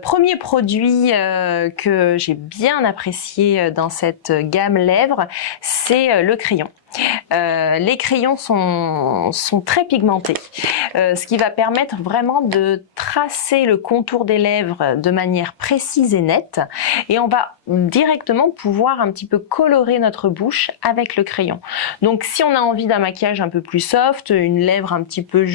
Premier produit que j'ai bien apprécié dans cette gamme lèvres, c'est le crayon. Les crayons sont très pigmentés, ce qui va permettre vraiment de tracer le contour des lèvres de manière précise et nette, et on va directement pouvoir un petit peu colorer notre bouche avec le crayon. Donc si on a envie d'un maquillage un peu plus soft, une lèvre un petit peu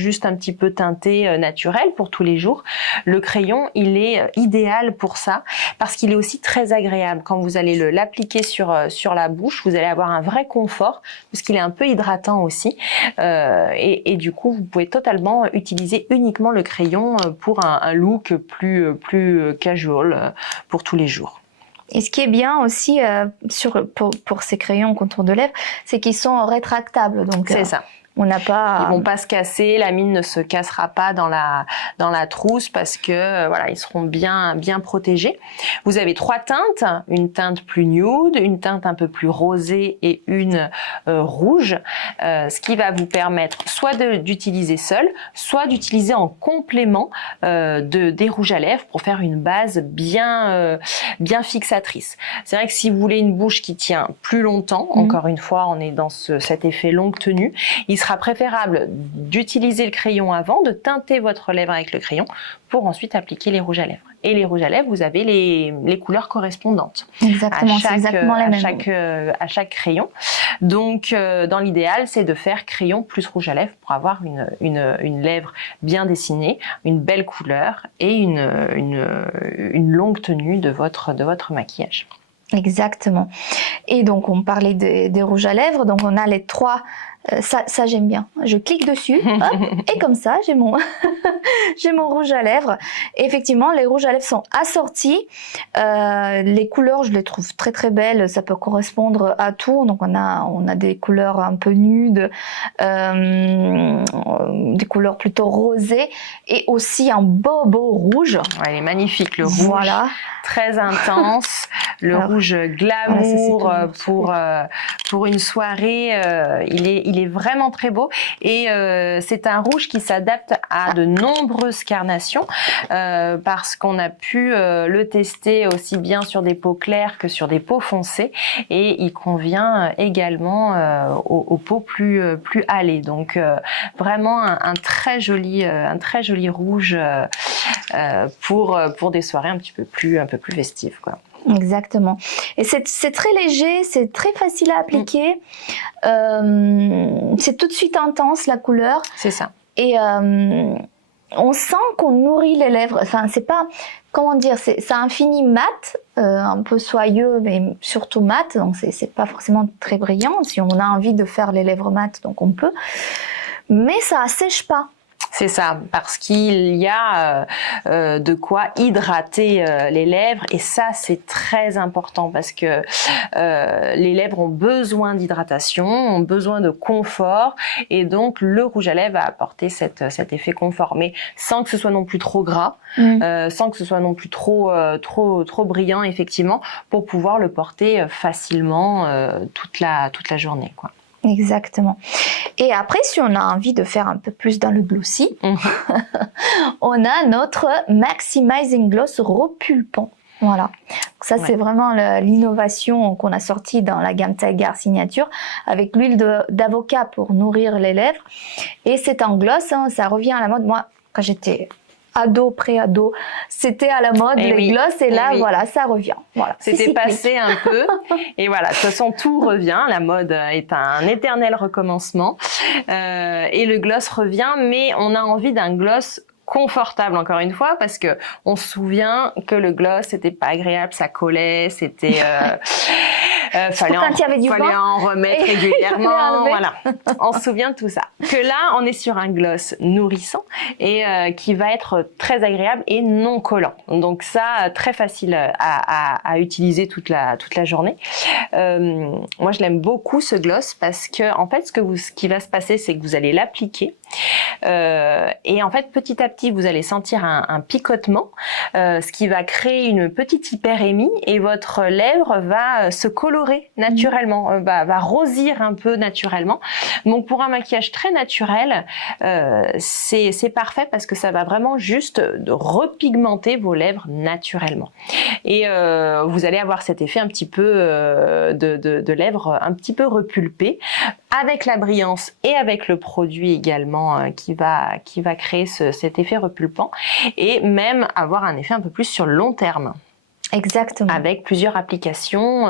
teintée naturelle pour tous les jours, le crayon il est idéal pour ça parce qu'il est aussi très agréable. Quand vous allez l'appliquer sur la bouche, vous allez avoir un vrai confort parce qu'il est un peu hydratant aussi et du coup vous pouvez totalement utiliser uniquement le crayon pour un look plus casual pour tous les jours. Et ce qui est bien aussi pour ces crayons contour de lèvres, c'est qu'ils sont rétractables. Donc c'est ça. On n'a pas. Ils vont pas se casser, la mine ne se cassera pas dans la trousse parce que ils seront bien protégés. Vous avez 3 teintes, une teinte plus nude, une teinte un peu plus rosée et une rouge, ce qui va vous permettre soit d'utiliser seul, soit d'utiliser en complément des rouges à lèvres pour faire une base bien fixatrice. C'est vrai que si vous voulez une bouche qui tient plus longtemps, encore une fois, on est dans cet effet longue tenue, il sera préférable d'utiliser le crayon avant, de teinter votre lèvre avec le crayon pour ensuite appliquer les rouges à lèvres. Et les rouges à lèvres, vous avez les couleurs correspondandes. Exactement, c'est exactement les mêmes. À chaque crayon. Donc, dans l'idéal, c'est de faire crayon plus rouge à lèvres pour avoir une lèvre bien dessinée, une belle couleur et une longue tenue de votre maquillage. Exactement. Et donc, on parlait des rouges à lèvres. Donc, on a les 3. Ça j'aime bien. Je clique dessus, hop, et comme ça, j'ai mon rouge à lèvres. Et effectivement, les rouges à lèvres sont assortis. Les couleurs, je les trouve très très belles. Ça peut correspondre à tout. Donc on a des couleurs un peu nudes, des couleurs plutôt rosées, et aussi un beau rouge. Ouais, il est magnifique le rouge. Voilà. Très intense. Le rouge glamour pour une soirée. Il est vraiment très beau et c'est un rouge qui s'adapte à de nombreuses carnations parce qu'on a pu le tester aussi bien sur des peaux claires que sur des peaux foncées, et il convient également aux peaux plus hâlées. Donc vraiment un très joli rouge pour des soirées un peu plus festives, quoi. Exactement. Et c'est très léger, c'est très facile à appliquer. C'est tout de suite intense la couleur. C'est ça. Et on sent qu'on nourrit les lèvres. Enfin, c'est pas, comment dire, ça a un fini mat, un peu soyeux, mais surtout mat. Donc c'est pas forcément très brillant. Si on a envie de faire les lèvres mat, donc on peut. Mais ça assèche pas. C'est ça, parce qu'il y a de quoi hydrater les lèvres et ça c'est très important parce que les lèvres ont besoin d'hydratation, ont besoin de confort et donc le rouge à lèvres va apporter cet effet confort, mais sans que ce soit non plus trop gras, sans que ce soit non plus trop brillant effectivement, pour pouvoir le porter facilement toute la journée, quoi. Exactement. Et après, si on a envie de faire un peu plus dans le glossy, on a notre Maximizing Gloss repulpant. Voilà. Donc ça, c'est vraiment l'innovation qu'on a sortie dans la gamme Tigard Signature avec l'huile d'avocat pour nourrir les lèvres. Et c'est en gloss, hein, ça revient à la mode. Moi, quand j'étais ado, pré-ado, c'était à la mode, les gloss, et là, voilà, ça revient. Voilà, c'était passé un peu, et voilà, de toute façon, tout revient, la mode est un éternel recommencement, et le gloss revient, mais on a envie d'un gloss confortable encore une fois parce que on se souvient que le gloss c'était pas agréable, ça collait, c'était fallait en remettre régulièrement, voilà. On se souvient de tout ça. Que là, on est sur un gloss nourrissant et qui va être très agréable et non collant. Donc ça, très facile à utiliser toute la journée. Moi, je l'aime beaucoup ce gloss parce que en fait, ce qui va se passer, c'est que vous allez l'appliquer et en fait, petit à petit, vous allez sentir un picotement, ce qui va créer une petite hyperémie et votre lèvre va se colorer naturellement, va rosir un peu naturellement. Donc pour un maquillage très naturel, c'est parfait parce que ça va vraiment juste repigmenter vos lèvres naturellement. Et vous allez avoir cet effet un petit peu de lèvres un petit peu repulpées avec la brillance et avec le produit également qui va créer cet effet repulpant et même avoir un effet un peu plus sur le long terme. Exactement. Avec plusieurs applications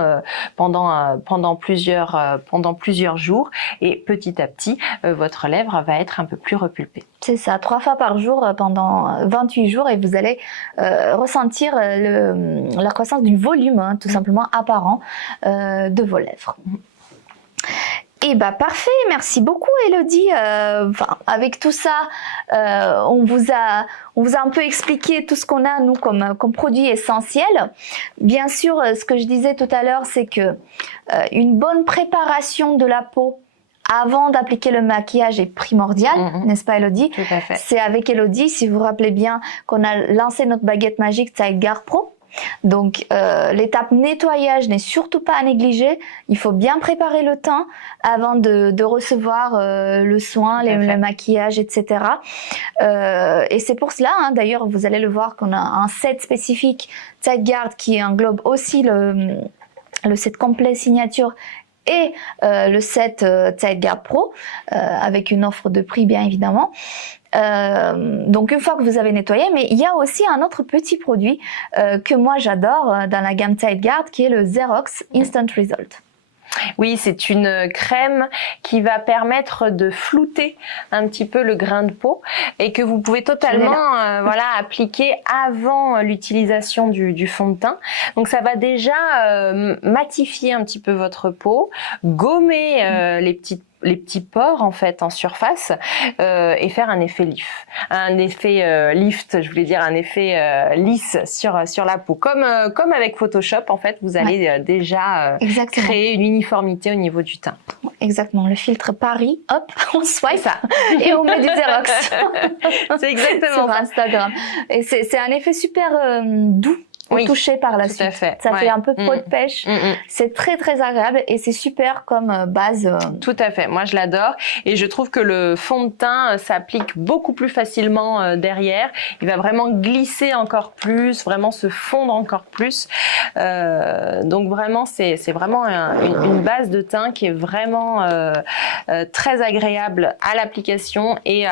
pendant plusieurs jours et petit à petit votre lèvre va être un peu plus repulpée. C'est ça, 3 fois par jour pendant 28 jours et vous allez ressentir la croissance du volume, hein, tout simplement apparent de vos lèvres. Et bah parfait, merci beaucoup Elodie. Avec tout ça, on vous a un peu expliqué tout ce qu'on a nous comme produit essentiel. Bien sûr, ce que je disais tout à l'heure, c'est que une bonne préparation de la peau avant d'appliquer le maquillage est primordial, n'est-ce pas Elodie? Tout à fait. C'est avec Elodie, si vous vous rappelez bien, qu'on a lancé notre baguette magique Tigard Pro. Donc l'étape nettoyage n'est surtout pas à négliger. Il faut bien préparer le teint avant de recevoir le soin, le maquillage, etc. Et c'est pour cela, hein, d'ailleurs, vous allez le voir qu'on a un set spécifique Tigard qui englobe aussi le set complet signature et le set Tigard Pro avec une offre de prix bien évidemment. Donc une fois que vous avez nettoyé, mais il y a aussi un autre petit produit que moi j'adore dans la gamme Tigard qui est le Xerox Instant Result. Oui, c'est une crème qui va permettre de flouter un petit peu le grain de peau et que vous pouvez totalement appliquer avant l'utilisation du fond de teint. Donc ça va déjà matifier un petit peu votre peau, gommer les petits pores en fait en surface et faire un effet lift, je voulais dire un effet lisse sur la peau, comme avec Photoshop en fait, vous allez déjà créer une uniformité au niveau du teint. Exactement, le filtre Paris, hop, on swipe ça et on met du Xerox. C'est exactement sur Instagram. Et c'est un effet super doux. Touché par la suite. Ça fait un peu peau de pêche. C'est très très agréable et c'est super comme base. Tout à fait. Moi je l'adore et je trouve que le fond de teint s'applique beaucoup plus facilement derrière. Il va vraiment glisser encore plus, vraiment se fondre encore plus. Donc vraiment c'est vraiment une base de teint qui est vraiment très agréable à l'application et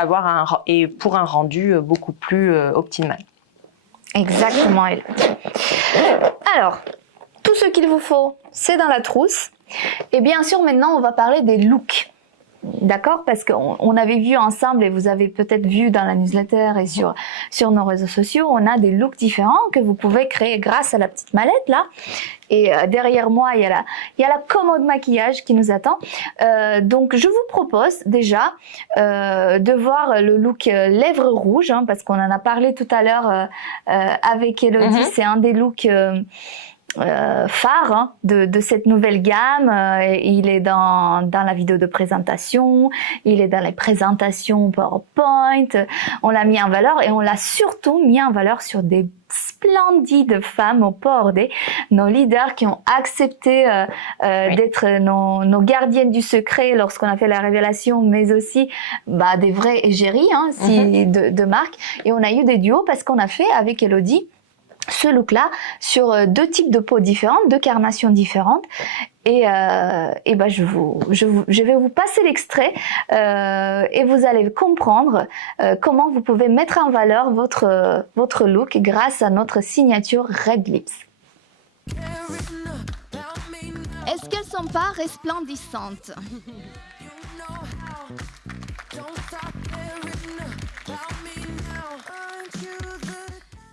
pour un rendu beaucoup plus optimal. Exactement. Alors, tout ce qu'il vous faut, c'est dans la trousse. Et bien sûr, maintenant, on va parler des looks. D'accord? Parce qu'on avait vu ensemble, et vous avez peut-être vu dans la newsletter et sur nos réseaux sociaux, on a des looks différents que vous pouvez créer grâce à la petite mallette là. Et derrière moi, il il y a la commode maquillage qui nous attend. Donc je vous propose déjà de voir le look lèvres rouges, hein, parce qu'on en a parlé tout à l'heure avec Elodie. C'est un des looks phare, hein, de cette nouvelle gamme. Il est dans la vidéo de présentation, il est dans les présentations PowerPoint. On l'a mis en valeur et on l'a surtout mis en valeur sur des splendides femmes au port des nos leaders qui ont accepté d'être nos gardiennes du secret lorsqu'on a fait la révélation, mais aussi des vrais égéries, hein, de marque. Et on a eu des duos parce qu'on a fait avec Elodie ce look-là sur deux types de peaux différentes, deux carnations différentes. Et je vais vous passer l'extrait et vous allez comprendre comment vous pouvez mettre en valeur votre look grâce à notre signature Red Lips. Est-ce qu'elles sont pas resplendissantes?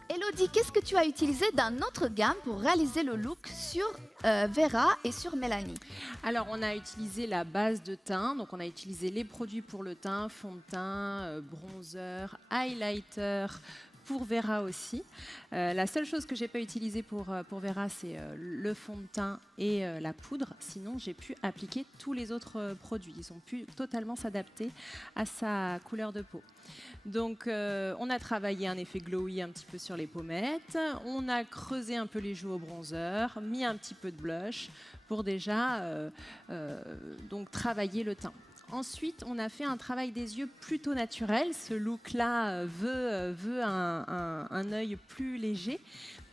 Elodie, qu'est-ce que tu as utilisé dans notre gamme pour réaliser le look sur Vera et sur Mélanie? Alors, on a utilisé la base de teint, donc on a utilisé les produits pour le teint, fond de teint, bronzer, highlighter, pour Vera aussi. La seule chose que j'ai pas utilisée pour Vera, c'est le fond de teint et la poudre. Sinon, j'ai pu appliquer tous les autres produits. Ils ont pu totalement s'adapter à sa couleur de peau. Donc, on a travaillé un effet glowy un petit peu sur les pommettes. On a creusé un peu les joues au bronzer, mis un petit peu de blush pour déjà donc travailler le teint. Ensuite, on a fait un travail des yeux plutôt naturel. Ce look-là veut un œil plus léger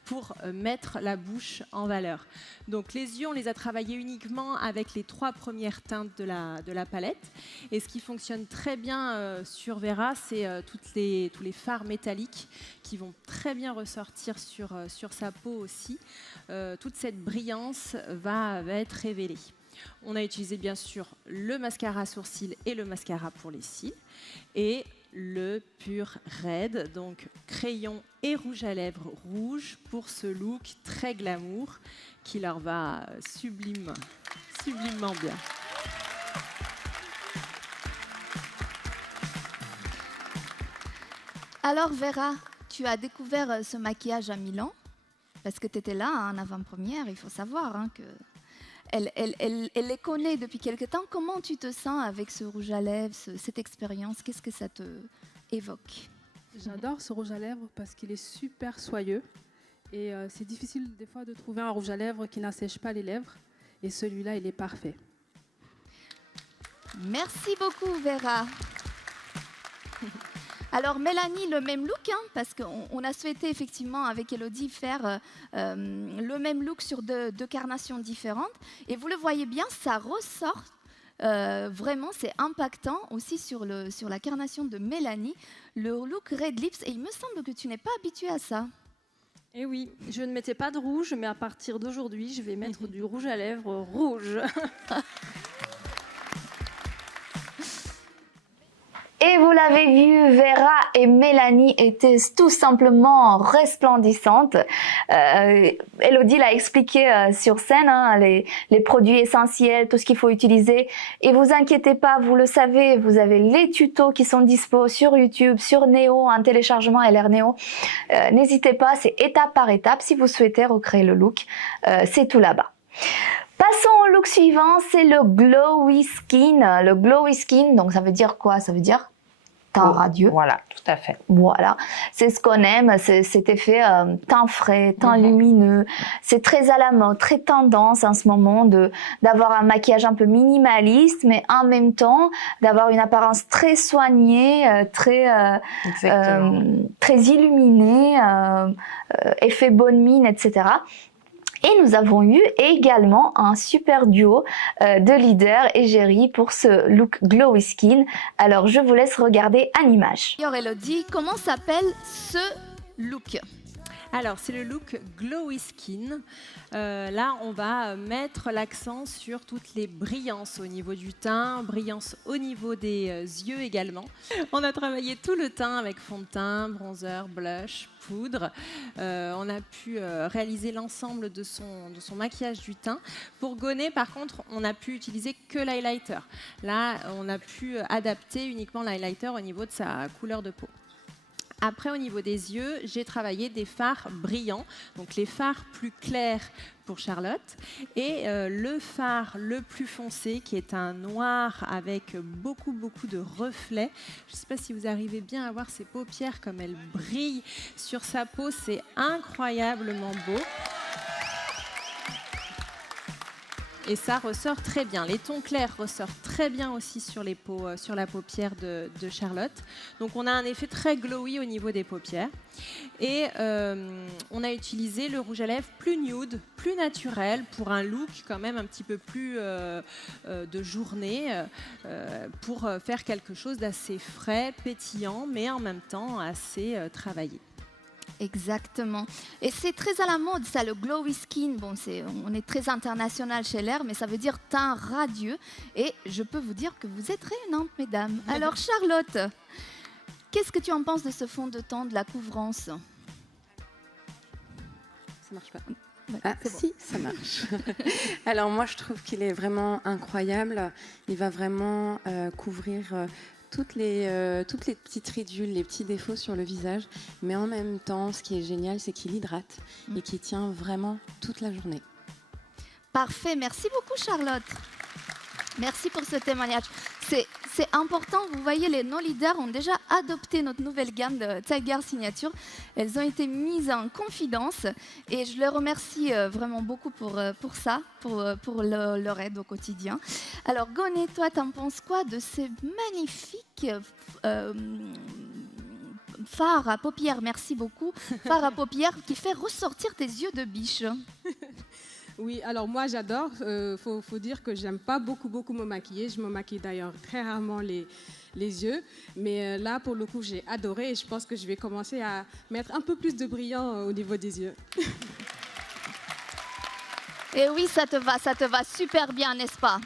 pour mettre la bouche en valeur. Donc les yeux, on les a travaillés uniquement avec les 3 premières teintes de la palette. Et ce qui fonctionne très bien sur Vera, c'est tous les fards métalliques qui vont très bien ressortir sur sa peau aussi. Toute cette brillance va être révélée. On a utilisé bien sûr le mascara sourcil et le mascara pour les cils et le Pure Red, donc crayon et rouge à lèvres rouge pour ce look très glamour qui leur va sublimement bien. Alors Vera, tu as découvert ce maquillage à Milan parce que tu étais là en avant-première, il faut savoir hein, que... Elle les connaît depuis quelque temps. Comment tu te sens avec ce rouge à lèvres, cette expérience? Qu'est-ce que ça te évoque? J'adore ce rouge à lèvres parce qu'il est super soyeux. Et c'est difficile des fois de trouver un rouge à lèvres qui n'assèche pas les lèvres. Et celui-là, il est parfait. Merci beaucoup, Vera. Alors Mélanie, le même look, hein, parce qu'on a souhaité effectivement avec Elodie faire le même look sur deux carnations différentes. Et vous le voyez bien, ça ressort vraiment, c'est impactant aussi sur la carnation de Mélanie, le look Red Lips. Et il me semble que tu n'es pas habituée à ça. Eh oui, je ne mettais pas de rouge, mais à partir d'aujourd'hui, je vais mettre du rouge à lèvres rouge. Et vous l'avez vu, Vera et Mélanie étaient tout simplement resplendissantes. Elodie l'a expliqué sur scène, hein, les produits essentiels, tout ce qu'il faut utiliser. Et vous inquiétez pas, vous le savez, vous avez les tutos qui sont dispo sur YouTube, sur Néo, un téléchargement LR Néo. N'hésitez pas, c'est étape par étape. Si vous souhaitez recréer le look, c'est tout là-bas. Passons au look suivant, c'est le Glowy Skin. Le Glowy Skin, donc ça veut dire quoi? Ça veut dire teint radieux. Voilà, tout à fait. Voilà, c'est ce qu'on aime, c'est cet effet teint frais, teint lumineux. C'est très à la mode, très tendance en ce moment d'avoir un maquillage un peu minimaliste, mais en même temps d'avoir une apparence très soignée, très illuminée, effet bonne mine, etc. Et nous avons eu également un super duo de leaders égérie pour ce look Glowy Skin. Alors je vous laisse regarder en image. Alors Elodie, comment s'appelle ce look? Alors, c'est le look Glowy Skin. Là, on va mettre l'accent sur toutes les brillances au niveau du teint, brillances au niveau des yeux également. On a travaillé tout le teint avec fond de teint, bronzer, blush, poudre. On a pu réaliser l'ensemble de son maquillage du teint. Pour Gonnet, par contre, on n'a pu utiliser que l'highlighter. Là, on a pu adapter uniquement l'highlighter au niveau de sa couleur de peau. Après, au niveau des yeux, j'ai travaillé des fards brillants, donc les fards plus clairs pour Charlotte et le fard le plus foncé qui est un noir avec beaucoup de reflets. Je ne sais pas si vous arrivez bien à voir ses paupières comme elles brillent sur sa peau, c'est incroyablement beau. Et ça ressort très bien. Les tons clairs ressortent très bien aussi sur la paupière de Charlotte. Donc on a un effet très glowy au niveau des paupières. Et on a utilisé le rouge à lèvres plus nude, plus naturel, pour un look quand même un petit peu plus de journée, pour faire quelque chose d'assez frais, pétillant, mais en même temps assez travaillé. Exactement. Et c'est très à la mode, ça, le glowy skin. Bon, on est très international chez l'air, mais ça veut dire teint radieux. Et je peux vous dire que vous êtes rayonnantes, mesdames. Alors, Charlotte, qu'est-ce que tu en penses de ce fond de teint, de la couvrance? Ça marche pas. Ouais, Ah, c'est bon. si, ça marche. Alors moi, je trouve qu'il est vraiment incroyable. Il va vraiment couvrir toutes les petites ridules, les petits défauts sur le visage. Mais en même temps, ce qui est génial, c'est qu'il hydrate et qu'il tient vraiment toute la journée. Parfait. Merci beaucoup, Charlotte. Merci pour ce témoignage. C'est important, vous voyez, nos leaders ont déjà adopté notre nouvelle gamme de Tiger Signature. Elles ont été mises en confidence et je les remercie vraiment beaucoup pour ça, pour leur aide au quotidien. Alors, Gonnet, toi, t'en penses quoi de ces magnifiques fards à paupières? Merci beaucoup. Fards à paupières qui fait ressortir tes yeux de biche. Oui, alors moi j'adore. Faut dire que j'aime pas beaucoup me maquiller. Je me maquille d'ailleurs très rarement les yeux. Mais là, pour le coup, j'ai adoré et je pense que je vais commencer à mettre un peu plus de brillant au niveau des yeux. Et oui, ça te va super bien, n'est-ce pas?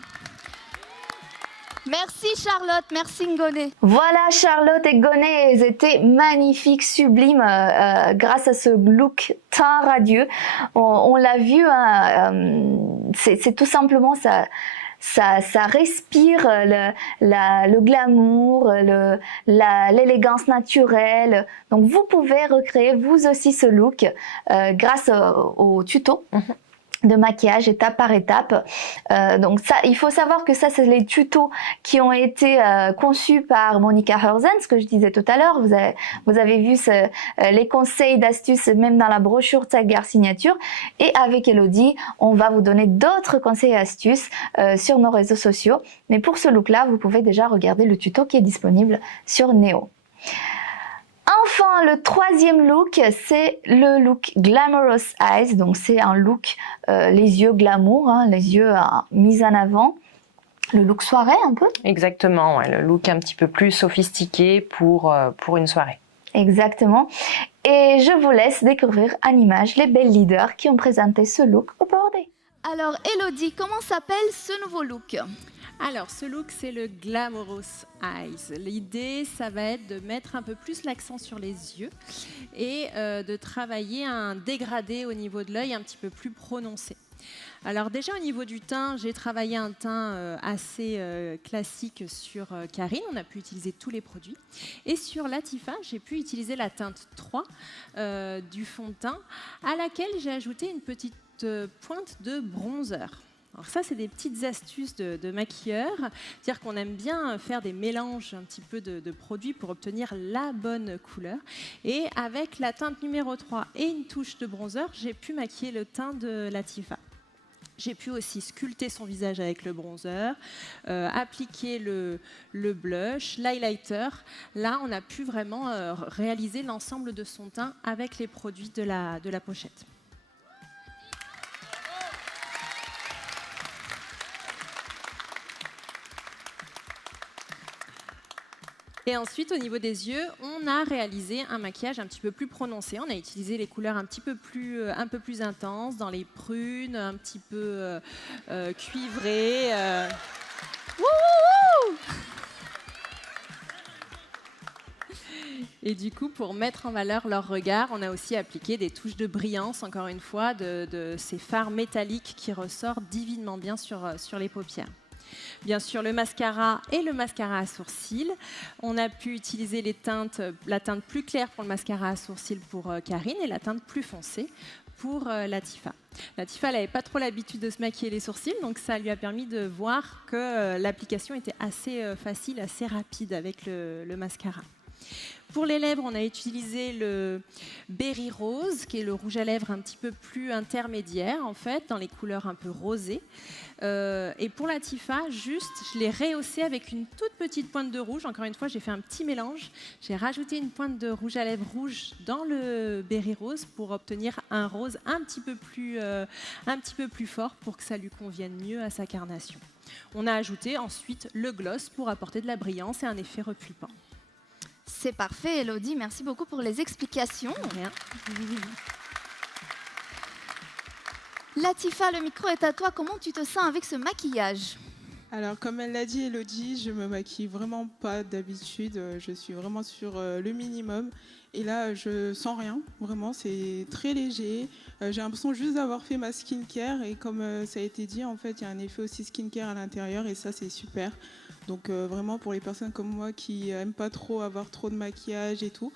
Merci Charlotte, merci Gonnet. Voilà, Charlotte et Gonnet, elles étaient magnifiques, sublimes grâce à ce look teint radieux. On l'a vu, hein, c'est tout simplement ça respire le glamour, l'élégance naturelle. Donc vous pouvez recréer vous aussi ce look grâce au tuto. De maquillage étape par étape. Donc ça, il faut savoir que ça, c'est les tutos qui ont été conçus par Monica Herzen, ce que je disais tout à l'heure. Vous avez vu les conseils d'astuces même dans la brochure Tiger Signature. Et avec Elodie, on va vous donner d'autres conseils et astuces sur nos réseaux sociaux. Mais pour ce look-là, vous pouvez déjà regarder le tuto qui est disponible sur Néo. Enfin, le troisième look, c'est le look Glamorous Eyes. Donc, c'est un look, les yeux glamour, hein, les yeux mis en avant. Le look soirée, un peu. Exactement, ouais, le look un petit peu plus sophistiqué pour une soirée. Exactement. Et je vous laisse découvrir en images les belles leaders qui ont présenté ce look au Power Day. Alors, Elodie, comment s'appelle ce nouveau look? Alors, ce look, c'est le Glamorous Eyes. L'idée, ça va être de mettre un peu plus l'accent sur les yeux et de travailler un dégradé au niveau de l'œil un petit peu plus prononcé. Alors déjà, au niveau du teint, j'ai travaillé un teint assez classique sur Karine. On a pu utiliser tous les produits. Et sur Latifa, j'ai pu utiliser la teinte 3 du fond de teint à laquelle j'ai ajouté une petite pointe de bronzer. Alors ça, c'est des petites astuces de maquilleurs, c'est-à-dire qu'on aime bien faire des mélanges un petit peu de produits pour obtenir la bonne couleur. Et avec la teinte numéro 3 et une touche de bronzer, j'ai pu maquiller le teint de Latifa. J'ai pu aussi sculpter son visage avec le bronzer, appliquer le blush, l'highlighter. Là, on a pu vraiment réaliser l'ensemble de son teint avec les produits de la pochette. Et ensuite, au niveau des yeux, on a réalisé un maquillage un petit peu plus prononcé. On a utilisé les couleurs un peu plus intenses, dans les prunes, un petit peu cuivrées. Et du coup, pour mettre en valeur leur regard, on a aussi appliqué des touches de brillance, encore une fois, de ces fards métalliques qui ressortent divinement bien sur les paupières. Bien sûr, le mascara et le mascara à sourcils. On a pu utiliser la teinte plus claire pour le mascara à sourcils pour Karine et la teinte plus foncée pour Latifa. Latifa, elle n'avait pas trop l'habitude de se maquiller les sourcils, donc ça lui a permis de voir que l'application était assez facile, assez rapide avec le mascara. Pour les lèvres, on a utilisé le Berry Rose, qui est le rouge à lèvres un petit peu plus intermédiaire, en fait, dans les couleurs un peu rosées. Et pour Latifa, je l'ai rehaussé avec une toute petite pointe de rouge. Encore une fois, j'ai fait un petit mélange. J'ai rajouté une pointe de rouge à lèvres rouge dans le Berry Rose pour obtenir un rose un petit peu plus fort pour que ça lui convienne mieux à sa carnation. On a ajouté ensuite le gloss pour apporter de la brillance et un effet repulpant. C'est parfait, Elodie. Merci beaucoup pour les explications. Rien. Latifa, le micro est à toi. Comment tu te sens avec ce maquillage? Alors, comme elle l'a dit, Elodie, je me maquille vraiment pas d'habitude. Je suis vraiment sur le minimum. Et là, je sens rien. Vraiment, c'est très léger. J'ai l'impression juste d'avoir fait ma skincare. Et comme ça a été dit, en fait, il y a un effet aussi skincare à l'intérieur. Et ça, c'est super. Donc, vraiment, pour les personnes comme moi qui n'aiment pas trop avoir trop de maquillage et tout,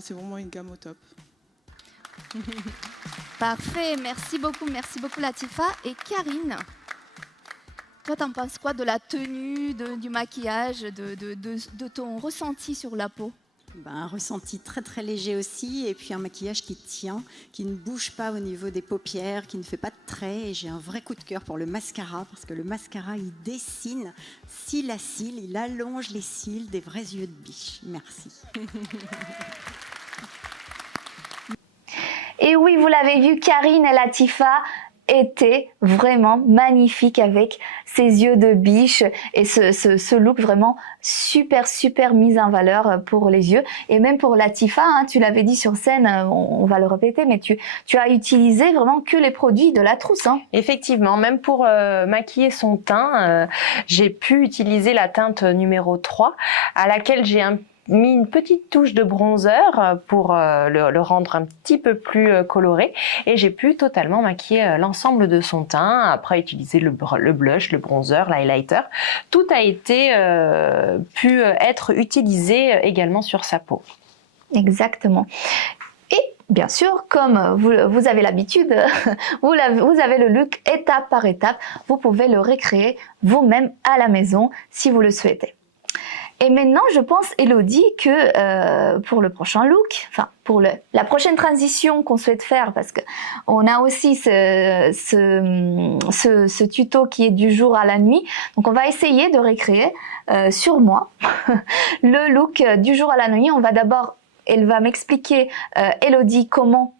c'est vraiment une gamme au top. Parfait. Merci beaucoup Latifa. Et Karine, toi, t'en penses quoi de la tenue, du maquillage, de ton ressenti sur la peau? Un ressenti très très léger aussi, et puis un maquillage qui tient, qui ne bouge pas au niveau des paupières, qui ne fait pas de traits. Et j'ai un vrai coup de cœur pour le mascara, parce que le mascara, il dessine cils à cils, il allonge les cils, des vrais yeux de biche. Merci. Et oui, vous l'avez vu, Karine et Latifa était vraiment magnifique avec ses yeux de biche et ce look vraiment super mis en valeur pour les yeux. Et même pour Latifa, hein, tu l'avais dit sur scène, on va le répéter, mais tu as utilisé vraiment que les produits de la trousse. Hein. Effectivement, même pour maquiller son teint, j'ai pu utiliser la teinte numéro 3 à laquelle j'ai mis une petite touche de bronzer pour le rendre un petit peu plus coloré, et j'ai pu totalement maquiller l'ensemble de son teint, après utiliser le blush, le bronzer, l'highlighter. Tout a été pu être utilisé également sur sa peau. Exactement. Et bien sûr, comme vous avez l'habitude, vous avez le look étape par étape, vous pouvez le recréer vous-même à la maison si vous le souhaitez. Et maintenant, je pense, Elodie, que pour le prochain look, enfin pour la prochaine transition qu'on souhaite faire, parce que on a aussi ce tuto qui est du jour à la nuit, donc on va essayer de recréer sur moi le look du jour à la nuit. On va d'abord, elle va m'expliquer, Elodie, comment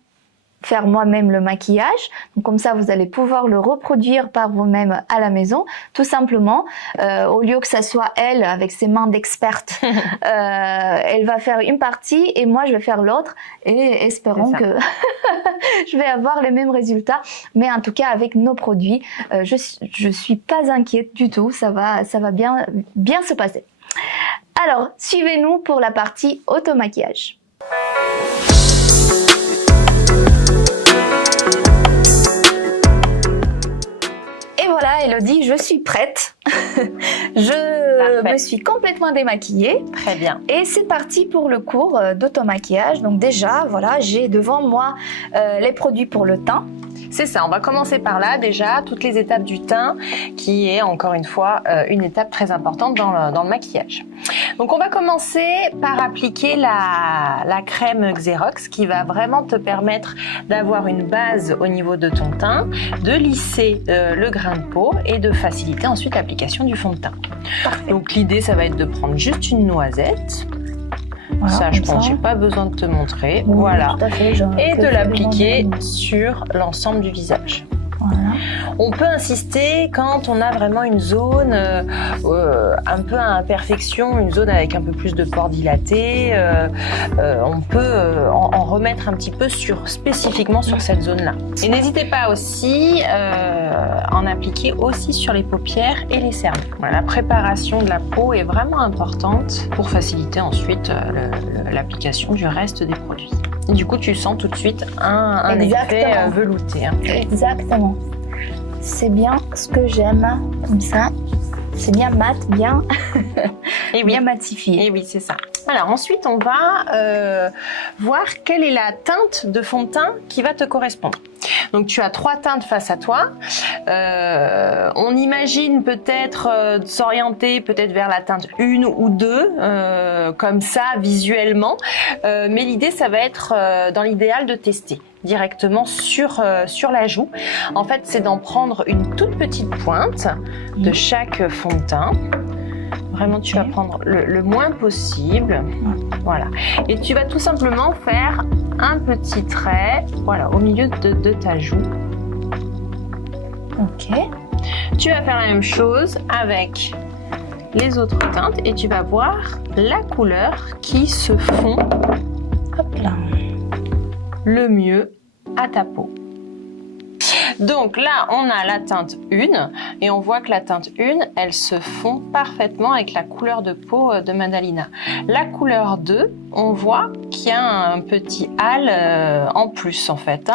faire moi-même le maquillage. Donc comme ça, vous allez pouvoir le reproduire par vous-même à la maison, tout simplement. Au lieu que ça soit elle, avec ses mains d'experte, elle va faire une partie et moi, je vais faire l'autre. Et espérons que je vais avoir les mêmes résultats. Mais en tout cas, avec nos produits, je suis pas inquiète du tout. Ça va bien se passer. Alors, suivez-nous pour la partie auto-maquillage. Et voilà, Elodie, je suis prête. Je me suis complètement démaquillée. Très bien. Et c'est parti pour le cours d'automaquillage. Donc déjà, voilà, j'ai devant moi les produits pour le teint. C'est ça, on va commencer par là déjà, toutes les étapes du teint, qui est encore une fois une étape très importante dans le maquillage. Donc on va commencer par appliquer la crème Xerox qui va vraiment te permettre d'avoir une base au niveau de ton teint, de lisser le grain de peau et de faciliter ensuite l'application du fond de teint. Parfait. Donc l'idée, ça va être de prendre juste une noisette. Voilà, ça, je pense, j'ai pas besoin de te montrer. Oui, voilà. Tout à fait, et de l'appliquer sur l'ensemble du visage. Voilà. On peut insister quand on a vraiment une zone un peu à imperfection, une zone avec un peu plus de pores dilatés. On peut en remettre un petit peu spécifiquement sur cette zone-là. Et n'hésitez pas aussi à en appliquer aussi sur les paupières et les cernes. Voilà, la préparation de la peau est vraiment importante pour faciliter ensuite l'application du reste des produits. Et du coup, tu sens tout de suite un effet velouté. Exactement. C'est bien ce que j'aime, comme ça. C'est bien mat, bien, bien matifié. Et oui, c'est ça. Alors ensuite, on va voir quelle est la teinte de fond de teint qui va te correspondre. Donc tu as 3 teintes face à toi. On imagine peut-être s'orienter peut-être vers la teinte 1 ou 2, comme ça visuellement. Mais l'idée, ça va être dans l'idéal de tester directement sur la joue. En fait, c'est d'en prendre une toute petite pointe de chaque fond de teint. Vraiment, tu vas prendre le moins possible. Voilà. Et tu vas tout simplement faire un petit trait, voilà, au milieu de ta joue. Ok. Tu vas faire la même chose avec les autres teintes et tu vas voir la couleur qui se fond le mieux à ta peau. Donc là, on a la teinte 1 et on voit que la teinte 1, elle se fond parfaitement avec la couleur de peau de Madalina. La couleur 2, on voit qu'il y a un petit hâle en plus en fait.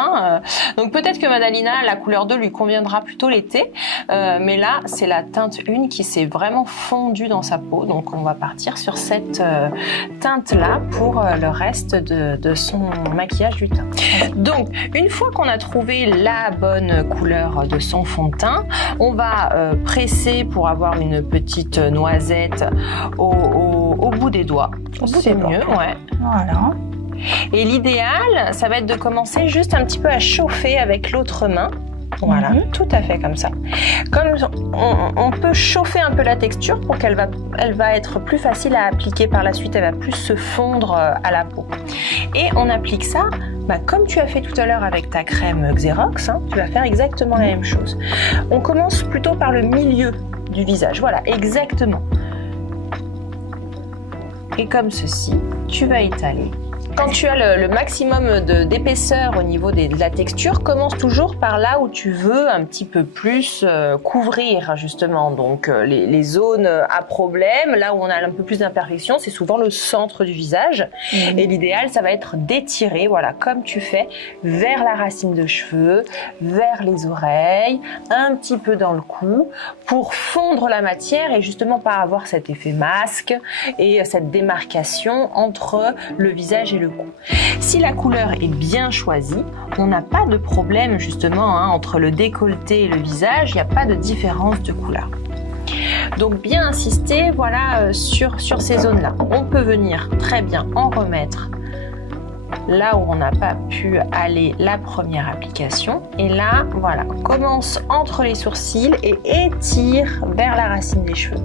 Donc peut-être que Madalina, la couleur 2 lui conviendra plutôt l'été, mais là, c'est la teinte 1 qui s'est vraiment fondue dans sa peau. Donc on va partir sur cette teinte-là pour le reste de son maquillage du teint. Donc une fois qu'on a trouvé la bonne couleur de son fond de teint, on va presser pour avoir une petite noisette au bout des doigts. C'est mieux, ouais. Voilà. Et l'idéal, ça va être de commencer juste un petit peu à chauffer avec l'autre main. Voilà, tout à fait comme ça. Comme on peut chauffer un peu la texture pour qu'elle va être plus facile à appliquer par la suite, elle va plus se fondre à la peau. Et on applique ça comme tu as fait tout à l'heure avec ta crème Xerox, tu vas faire exactement la même chose. On commence plutôt par le milieu du visage, voilà, exactement. Et comme ceci, tu vas étaler. Quand tu as le maximum d'épaisseur au niveau de la texture, commence toujours par là où tu veux un petit peu plus couvrir justement. Donc les zones à problème, là où on a un peu plus d'imperfection, c'est souvent le centre du visage. Et l'idéal, ça va être d'étirer, voilà, comme tu fais, vers la racine de cheveux, vers les oreilles, un petit peu dans le cou, pour fondre la matière et justement pas avoir cet effet masque et cette démarcation entre le visage et le cou. Si la couleur est bien choisie, on n'a pas de problème justement entre le décolleté et le visage, il n'y a pas de différence de couleur. Donc bien insister voilà, sur ces zones-là. On peut venir très bien en remettre là où on n'a pas pu aller la première application. Et là, voilà, commence entre les sourcils et étire vers la racine des cheveux.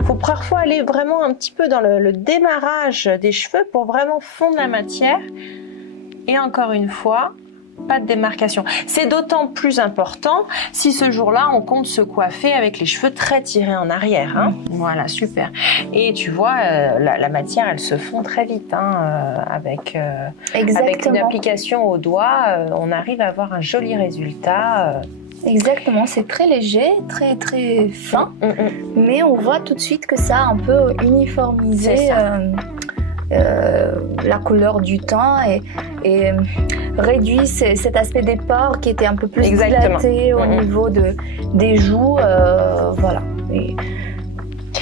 Il faut parfois aller vraiment un petit peu dans le démarrage des cheveux pour vraiment fondre la matière. Et encore une fois, pas de démarcation. C'est d'autant plus important si ce jour-là, on compte se coiffer avec les cheveux très tirés en arrière. Voilà, super. Et tu vois, la matière, elle se fond très vite. Avec une application au doigt, on arrive à avoir un joli résultat. Exactement, c'est très léger, très très fin, mais on voit tout de suite que ça a un peu uniformisé la couleur du teint et réduit cet aspect des pores qui était un peu plus dilaté au niveau des joues, voilà, et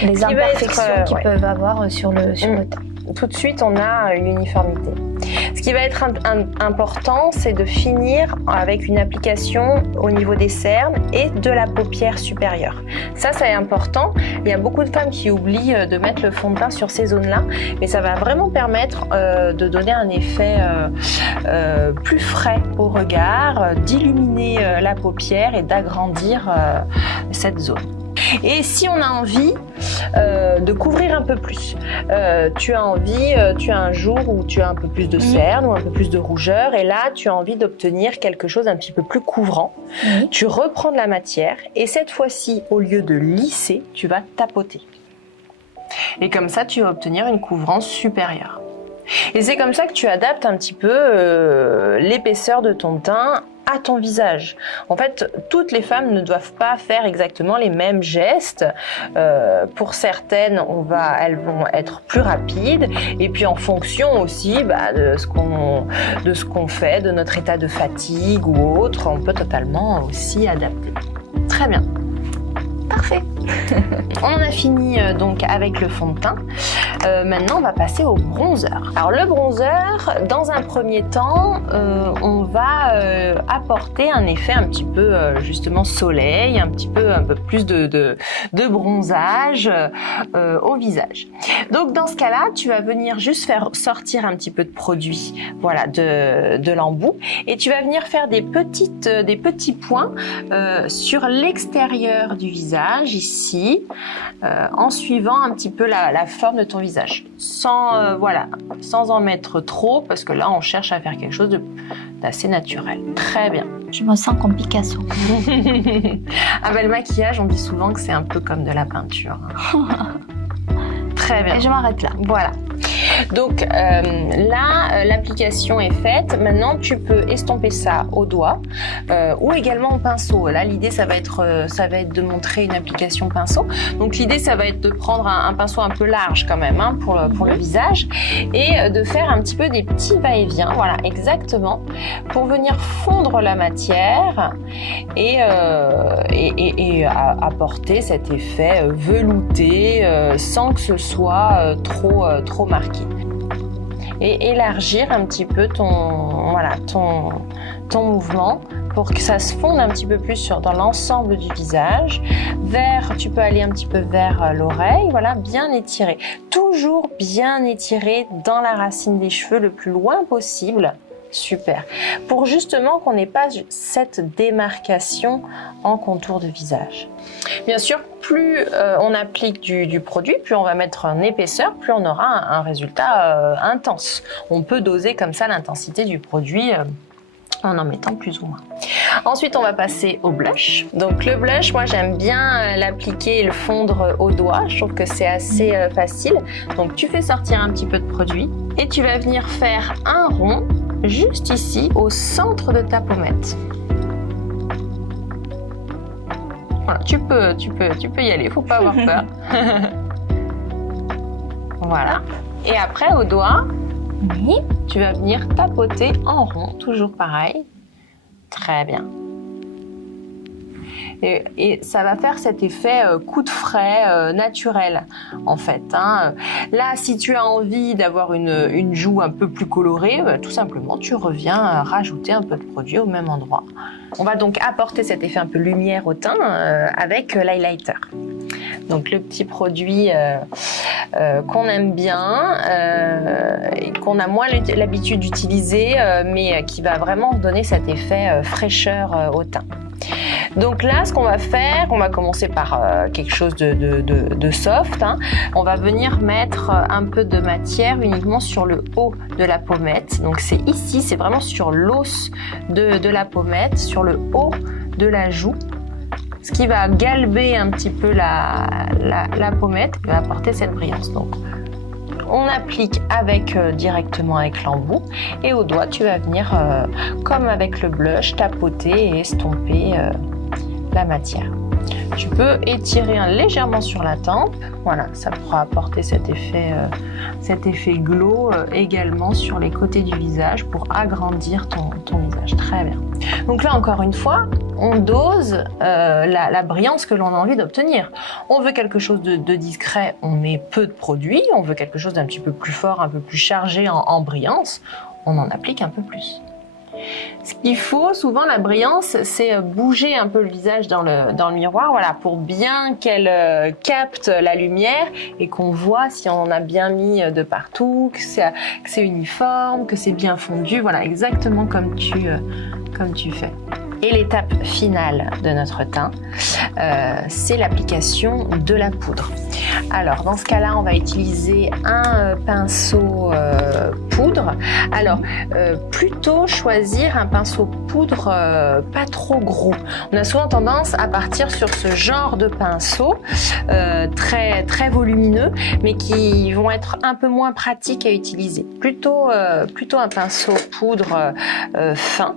les imperfections qu'ils peuvent avoir sur le teint. Tout de suite, on a une uniformité. Ce qui va être important, c'est de finir avec une application au niveau des cernes et de la paupière supérieure. Ça, c'est important. Il y a beaucoup de femmes qui oublient de mettre le fond de teint sur ces zones-là, mais ça va vraiment permettre de donner un effet plus frais au regard, d'illuminer la paupière et d'agrandir cette zone. Et si on a envie de couvrir un peu plus, tu as un jour où tu as un peu plus de cernes ou un peu plus de rougeur, et là tu as envie d'obtenir quelque chose un petit peu plus couvrant. Tu reprends de la matière et cette fois-ci, au lieu de lisser, tu vas tapoter. Et comme ça, tu vas obtenir une couvrance supérieure. Et c'est comme ça que tu adaptes un petit peu l'épaisseur de ton teint à ton visage. En fait, toutes les femmes ne doivent pas faire exactement les mêmes gestes. Pour certaines, elles vont être plus rapides. Et puis en fonction aussi de ce qu'on fait, de notre état de fatigue ou autre, on peut totalement aussi adapter. Très bien. Parfait. On en a fini donc avec le fond de teint. Maintenant, on va passer au bronzer. Alors le bronzer, dans un premier temps, on va apporter un effet un petit peu justement soleil, un peu plus de bronzage au visage. Donc dans ce cas-là, tu vas venir juste faire sortir un petit peu de produit, voilà, de l'embout, et tu vas venir faire des petits points sur l'extérieur du visage, ici, en suivant un petit peu la forme de ton visage, sans en mettre trop, parce que là on cherche à faire quelque chose d'assez naturel. Très bien. Je me sens comme Picasso. Le maquillage, on dit souvent que c'est un peu comme de la peinture. Très bien. Et je m'arrête là. Voilà. Donc là, l'application est faite. Maintenant, tu peux estomper ça au doigt ou également au pinceau. Là, l'idée, ça va être de montrer une application pinceau. Donc l'idée, ça va être de prendre un pinceau un peu large quand même pour le visage et de faire un petit peu des petits va-et-vient. Voilà, exactement, pour venir fondre la matière et apporter cet effet velouté sans que ce soit trop marqué. Et élargir un petit peu ton mouvement pour que ça se fonde un petit peu plus dans l'ensemble du visage. Tu peux aller un petit peu vers l'oreille, voilà, bien étiré. Toujours bien étiré dans la racine des cheveux le plus loin possible. Super. Pour justement qu'on n'ait pas cette démarcation en contour de visage. Bien sûr, plus on applique du produit, plus on va mettre en épaisseur, plus on aura un résultat intense. On peut doser comme ça l'intensité du produit en mettant plus ou moins. Ensuite, on va passer au blush. Donc le blush, moi j'aime bien l'appliquer et le fondre au doigt. Je trouve que c'est assez facile. Donc tu fais sortir un petit peu de produit et tu vas venir faire un rond juste ici au centre de ta pommette. Voilà, tu peux y aller, faut pas avoir peur. Voilà. Et après au doigt, tu vas venir tapoter en rond, toujours pareil. Très bien. Et ça va faire cet effet coup de frais naturel, en fait. Là, si tu as envie d'avoir une joue un peu plus colorée, tout simplement, tu reviens rajouter un peu de produit au même endroit. On va donc apporter cet effet un peu lumière au teint avec l'highlighter. Donc le petit produit qu'on aime bien et qu'on a moins l'habitude d'utiliser, mais qui va vraiment donner cet effet fraîcheur au teint. Donc là, ce qu'on va faire, on va commencer par quelque chose de soft. On va venir mettre un peu de matière uniquement sur le haut de la pommette. Donc c'est ici, c'est vraiment sur l'os de la pommette, sur le haut de la joue. Ce qui va galber un petit peu la pommette et va apporter cette brillance. Donc, on applique directement avec l'embout et au doigt, tu vas venir, comme avec le blush, tapoter et estomper la matière. Tu peux étirer légèrement sur la tempe, voilà, ça pourra apporter cet effet glow également sur les côtés du visage pour agrandir ton visage. Très bien. Donc là, encore une fois, on dose la brillance que l'on a envie d'obtenir. On veut quelque chose de discret, on met peu de produit. On veut quelque chose d'un petit peu plus fort, un peu plus chargé en brillance, on en applique un peu plus. Ce qu'il faut, souvent la brillance, c'est bouger un peu le visage dans le miroir, voilà, pour bien qu'elle capte la lumière et qu'on voit si on en a bien mis de partout, que c'est uniforme, que c'est bien fondu, voilà, exactement comme tu fais. Et l'étape finale de notre teint, c'est l'application de la poudre. Alors dans ce cas-là, on va utiliser un pinceau poudre. Alors plutôt choisir un pinceau poudre pas trop gros. On a souvent tendance à partir sur ce genre de pinceau très volumineux, mais qui vont être un peu moins pratiques à utiliser. Plutôt un pinceau poudre fin.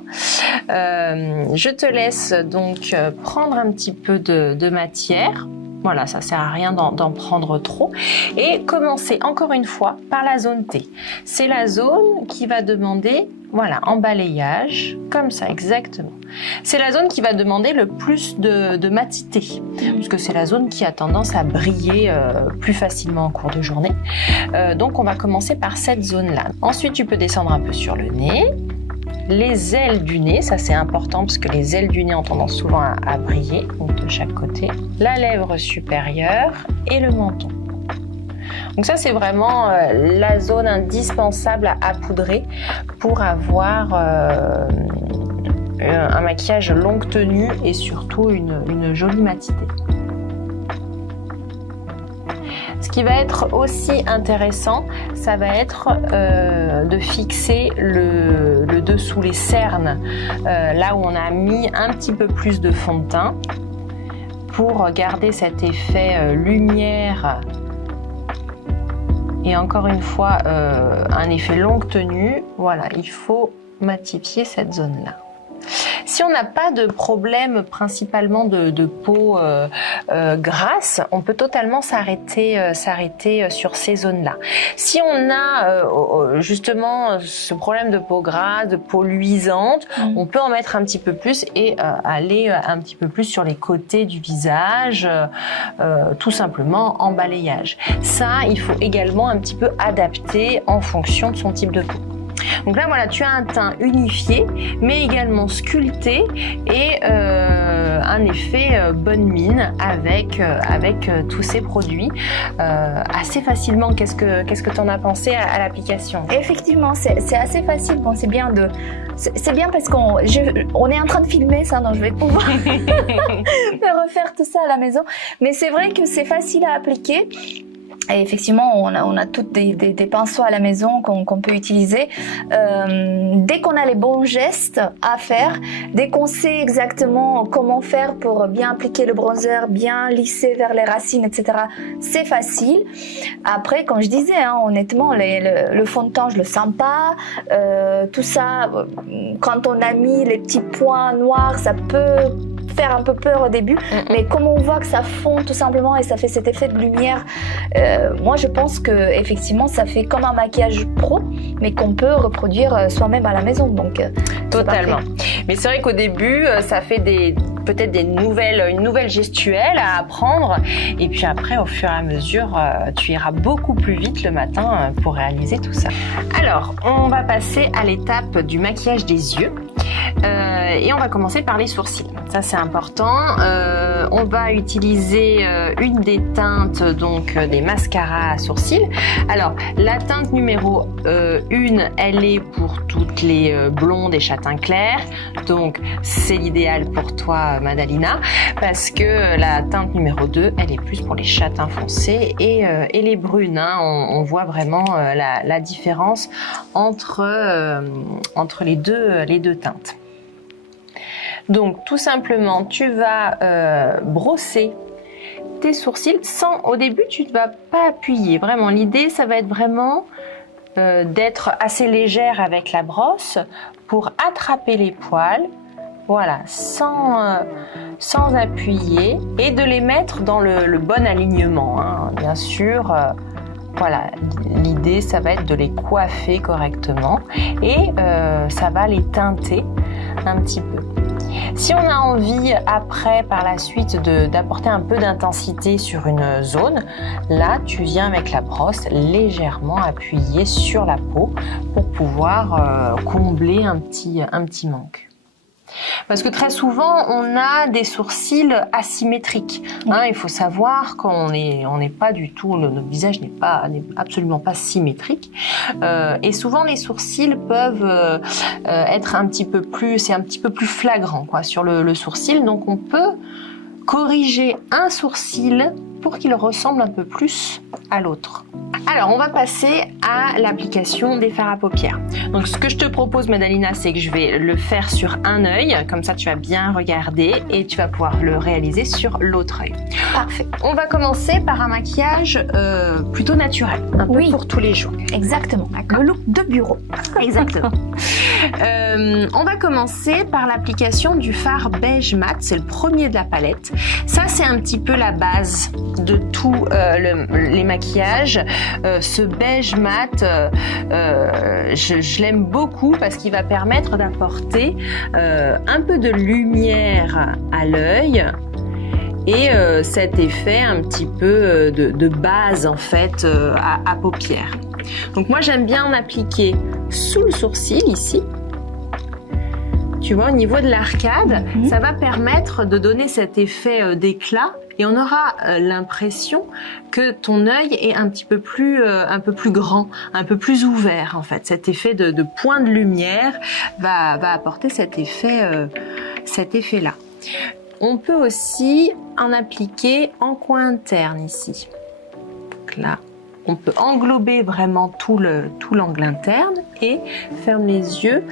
Je te laisse donc prendre un petit peu de matière. Voilà, ça sert à rien d'en prendre trop. Et commencer encore une fois par la zone T. C'est la zone qui va demander, voilà, en balayage, comme ça exactement. C'est la zone qui va demander le plus de matité, puisque c'est la zone qui a tendance à briller plus facilement en cours de journée. Donc on va commencer par cette zone-là. Ensuite, tu peux descendre un peu sur le nez. Les ailes du nez, ça c'est important parce que les ailes du nez ont tendance souvent à briller, donc de chaque côté. La lèvre supérieure et le menton. Donc ça c'est vraiment la zone indispensable à poudrer pour avoir un maquillage longue tenue et surtout une jolie matité. Ce qui va être aussi intéressant, ça va être de fixer le dessous, les cernes, là où on a mis un petit peu plus de fond de teint pour garder cet effet lumière et encore une fois un effet longue tenue. Voilà, il faut matifier cette zone-là. Si on n'a pas de problème principalement de peau grasse, on peut totalement s'arrêter sur ces zones-là. Si on a justement ce problème de peau grasse, de peau luisante, on peut en mettre un petit peu plus et aller un petit peu plus sur les côtés du visage, tout simplement en balayage. Ça, il faut également un petit peu adapter en fonction de son type de peau. Donc là, voilà, tu as un teint unifié, mais également sculpté et un effet bonne mine avec tous ces produits assez facilement. Qu'est-ce que tu en as pensé à l'application? Effectivement, c'est assez facile. Bon, c'est bien parce qu'on est en train de filmer ça, donc je vais pouvoir me refaire tout ça à la maison. Mais c'est vrai que c'est facile à appliquer. Et effectivement, on a toutes des pinceaux à la maison qu'on peut utiliser. Dès qu'on a les bons gestes à faire, dès qu'on sait exactement comment faire pour bien appliquer le bronzer, bien lisser vers les racines, etc., c'est facile. Après, comme je disais, honnêtement, le fond de teint, je le sens pas. Tout ça, quand on a mis les petits points noirs, ça peut faire un peu peur au début, mais comme on voit que ça fond tout simplement et ça fait cet effet de lumière, moi je pense que effectivement ça fait comme un maquillage pro, mais qu'on peut reproduire soi-même à la maison. Donc totalement. Mais c'est vrai qu'au début, ça fait peut-être une nouvelle gestuelle à apprendre, et puis après au fur et à mesure, tu iras beaucoup plus vite le matin pour réaliser tout ça. Alors, on va passer à l'étape du maquillage des yeux. Et on va commencer par les sourcils. Ça c'est important. On va utiliser une des teintes, donc des mascaras à sourcils. Alors la teinte numéro 1, elle est pour toutes les blondes et châtains clairs. Donc c'est l'idéal pour toi, Madalina, parce que la teinte numéro 2, elle est plus pour les châtains foncés et les brunes. On voit vraiment la différence entre les deux teintes. Donc tout simplement, tu vas brosser tes sourcils au début tu ne vas pas appuyer. Vraiment, l'idée ça va être vraiment d'être assez légère avec la brosse pour attraper les poils. Voilà, sans appuyer, et de les mettre dans le bon alignement, bien sûr. Voilà, l'idée ça va être de les coiffer correctement et ça va les teinter un petit peu. Si on a envie après, par la suite, d'apporter un peu d'intensité sur une zone, là tu viens avec la brosse légèrement appuyer sur la peau pour pouvoir combler un petit manque. Parce que très souvent, on a des sourcils asymétriques. Hein, il faut savoir qu'on n'est pas du tout, notre visage n'est absolument pas symétrique. Et souvent, les sourcils peuvent être un petit peu plus flagrant quoi, sur le sourcil. Donc, on peut corriger un sourcil pour qu'il ressemble un peu plus à l'autre. Alors, on va passer à l'application des fards à paupières. Donc, ce que je te propose, Madalina, c'est que je vais le faire sur un œil. Comme ça, tu vas bien regarder et tu vas pouvoir le réaliser sur l'autre œil. Parfait. On va commencer par un maquillage plutôt naturel, un peu pour tous les jours. Exactement. Le look de bureau. Exactement. On va commencer par l'application du fard beige mat. C'est le premier de la palette. Ça, c'est un petit peu la base de tous les maquillages. Ce beige mat, je l'aime beaucoup parce qu'il va permettre d'apporter un peu de lumière à l'œil et cet effet un petit peu de base en fait à paupières. Donc moi j'aime bien en appliquer sous le sourcil ici. Tu vois, au niveau de l'arcade, ça va permettre de donner cet effet d'éclat et on aura l'impression que ton œil est un peu plus grand, un peu plus ouvert en fait. Cet effet de point de lumière va apporter cet effet-là. On peut aussi en appliquer en coin interne ici. Donc là, on peut englober vraiment tout l'angle interne et ferme les yeux.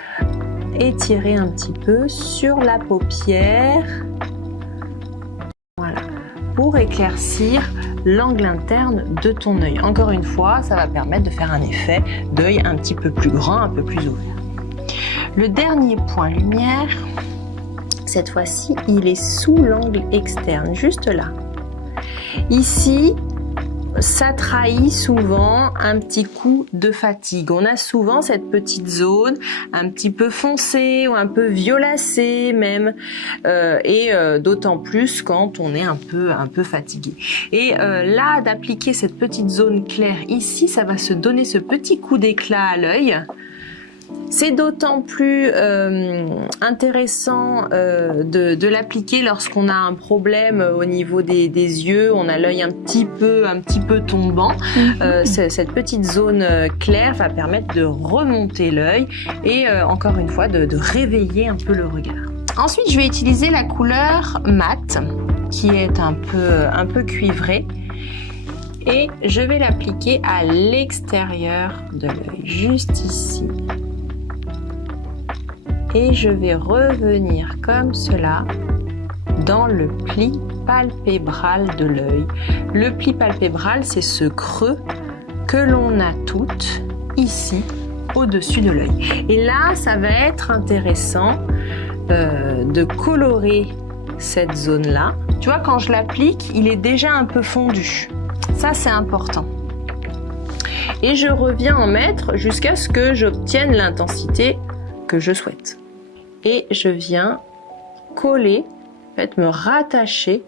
Étirer un petit peu sur la paupière, voilà, pour éclaircir l'angle interne de ton œil. Encore une fois, ça va permettre de faire un effet d'œil un petit peu plus grand, un peu plus ouvert. Le dernier point lumière, cette fois-ci, il est sous l'angle externe, juste là. Ici, ça trahit souvent un petit coup de fatigue. On a souvent cette petite zone un petit peu foncée ou un peu violacée même, et d'autant plus quand on est un peu fatigué. Et là, d'appliquer cette petite zone claire ici, ça va se donner ce petit coup d'éclat à l'œil. C'est d'autant plus intéressant de l'appliquer lorsqu'on a un problème au niveau des yeux, on a l'œil un petit peu tombant. Cette petite zone claire va permettre de remonter l'œil et encore une fois de réveiller un peu le regard. Ensuite, je vais utiliser la couleur mat qui est un peu cuivrée et je vais l'appliquer à l'extérieur de l'œil, juste ici. Et je vais revenir comme cela dans le pli palpébral de l'œil. Le pli palpébral, c'est ce creux que l'on a toutes ici au-dessus de l'œil. Et là, ça va être intéressant de colorer cette zone-là. Tu vois, quand je l'applique, il est déjà un peu fondu. Ça, c'est important. Et je reviens en mettre jusqu'à ce que j'obtienne l'intensité que je souhaite. Et je viens coller, en fait, me rattacher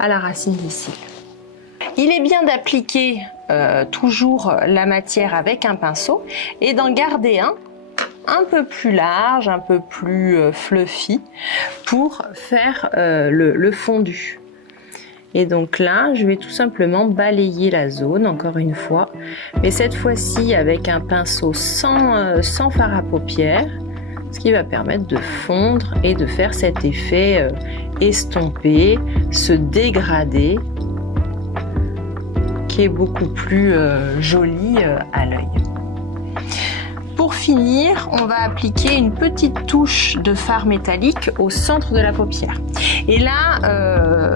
à la racine des cils. Il est bien d'appliquer toujours la matière avec un pinceau et d'en garder un peu plus large, un peu plus fluffy pour faire le fondu. Et donc là, je vais tout simplement balayer la zone, encore une fois, mais cette fois-ci avec un pinceau sans fard à paupières, ce qui va permettre de fondre et de faire cet effet estompé, se dégrader, qui est beaucoup plus joli à l'œil. Pour finir, on va appliquer une petite touche de fard métallique au centre de la paupière. Et là,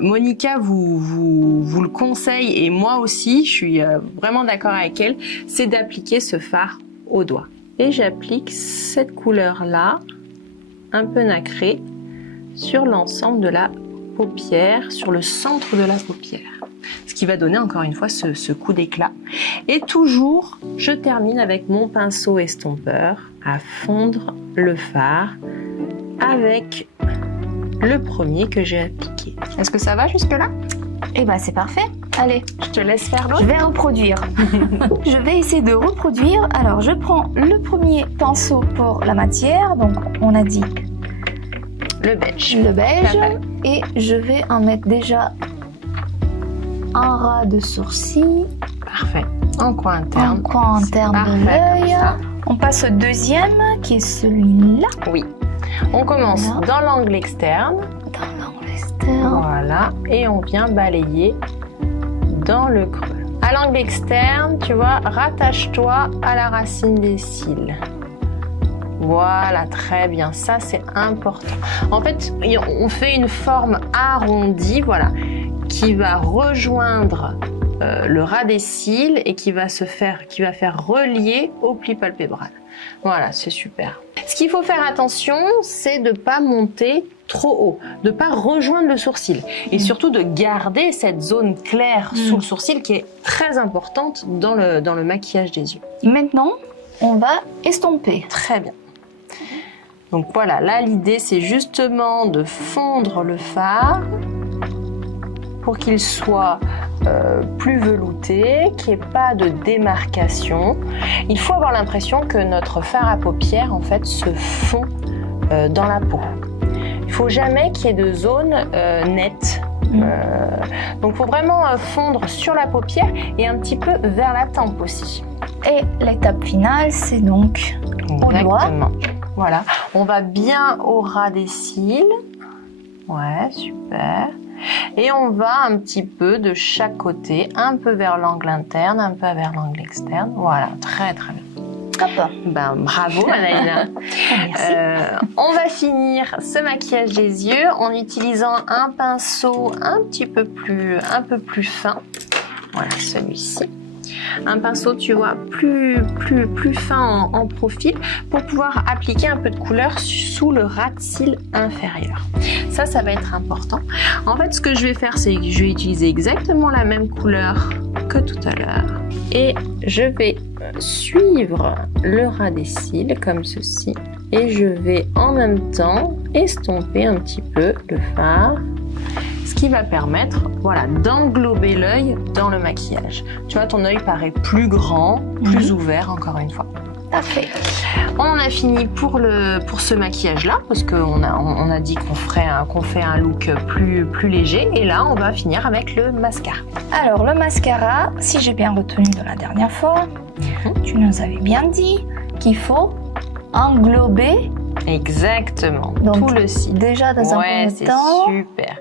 Monica vous le conseille, et moi aussi, je suis vraiment d'accord avec elle, c'est d'appliquer ce fard au doigt. Et j'applique cette couleur-là, un peu nacrée, sur l'ensemble de la paupière, sur le centre de la paupière. Ce qui va donner encore une fois ce coup d'éclat. Et toujours, je termine avec mon pinceau estompeur à fondre le fard avec le premier que j'ai appliqué. Est-ce que ça va jusque-là? Eh ben c'est parfait. Allez, je te laisse faire l'autre. Je vais reproduire. Je vais essayer de reproduire. Alors, je prends le premier pinceau pour la matière. Donc, on a dit Le beige. Le beige. Parfait. Et je vais en mettre déjà un ras de sourcil. Parfait. En coin interne. En coin interne de Parfait, l'œil. comme ça. On passe au deuxième, qui est celui-là. Oui. On commence Voilà. dans l'angle externe. Dans l'angle externe. Voilà. Et on vient balayer dans le creux. À l'angle externe, tu vois, rattache-toi à la racine des cils. Voilà, très bien. Ça, c'est important. En fait, on fait une forme arrondie, voilà, qui va rejoindre le ras des cils et qui va faire relier au pli palpébral. Voilà, c'est super. Ce qu'il faut faire attention, c'est de ne pas monter trop haut, de ne pas rejoindre le sourcil et surtout de garder cette zone claire sous le sourcil qui est très importante dans le maquillage des yeux. Maintenant, on va estomper. Très bien. Donc voilà, là l'idée c'est justement de fondre le fard pour qu'il soit plus velouté, qu'il n'y ait pas de démarcation. Il faut avoir l'impression que notre fard à paupières en fait se fond dans la peau. Il ne faut jamais qu'il y ait de zone nette. Donc il faut vraiment fondre sur la paupière et un petit peu vers la tempe aussi. Et l'étape finale, c'est donc au doigt. Exactement. Voilà, on va bien au ras des cils. Ouais, super. Et on va un petit peu de chaque côté, un peu vers l'angle interne, un peu vers l'angle externe. Voilà, très très bien. Hop. Ben, bravo Anaïna. Merci. On va finir ce maquillage des yeux en utilisant un pinceau un peu plus fin. Voilà, celui-ci. Un pinceau, tu vois, plus fin en profil pour pouvoir appliquer un peu de couleur sous le ras de cils inférieur. Ça va être important. En fait, ce que je vais faire, c'est que je vais utiliser exactement la même couleur que tout à l'heure. Et je vais suivre le ras des cils comme ceci. Et je vais en même temps estomper un petit peu le fard. Ce qui va permettre, voilà, d'englober l'œil dans le maquillage. Tu vois, ton œil paraît plus grand, plus ouvert, encore une fois. Parfait. On en a fini pour ce maquillage-là, parce qu'on a dit qu'on fait un look plus léger. Et là, on va finir avec le mascara. Alors, le mascara, si j'ai bien retenu de la dernière fois, tu nous avais bien dit qu'il faut englober. Exactement, Donc, tout le cil. Déjà, dans un premier c'est temps. super.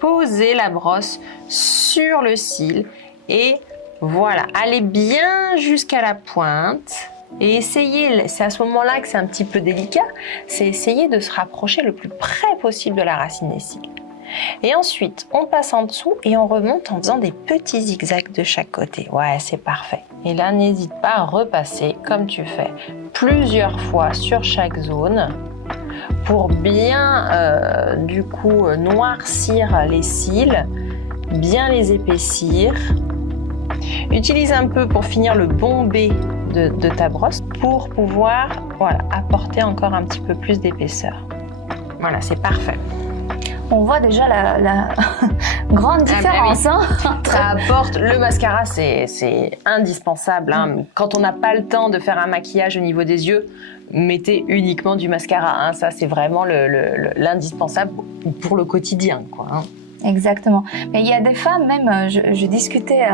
Posez la brosse sur le cil et voilà, allez bien jusqu'à la pointe et essayez, c'est à ce moment-là que c'est un petit peu délicat, c'est essayer de se rapprocher le plus près possible de la racine des cils. Et ensuite, on passe en dessous et on remonte en faisant des petits zigzags de chaque côté. Ouais, c'est parfait. Et là, n'hésite pas à repasser comme tu fais plusieurs fois sur chaque zone pour bien, du coup, noircir les cils, bien les épaissir. Utilise un peu pour finir le bombé de ta brosse pour pouvoir, voilà, apporter encore un petit peu plus d'épaisseur. Voilà, c'est parfait. On voit déjà la grande différence. Ah bah oui. Hein, entre... Ça apporte, le mascara, c'est indispensable. Hein. Quand on n'a pas le temps de faire un maquillage au niveau des yeux, mettez uniquement du mascara. Hein. Ça, c'est vraiment l'indispensable pour le quotidien, quoi, hein. Exactement. Mais il y a des femmes, même, je discutais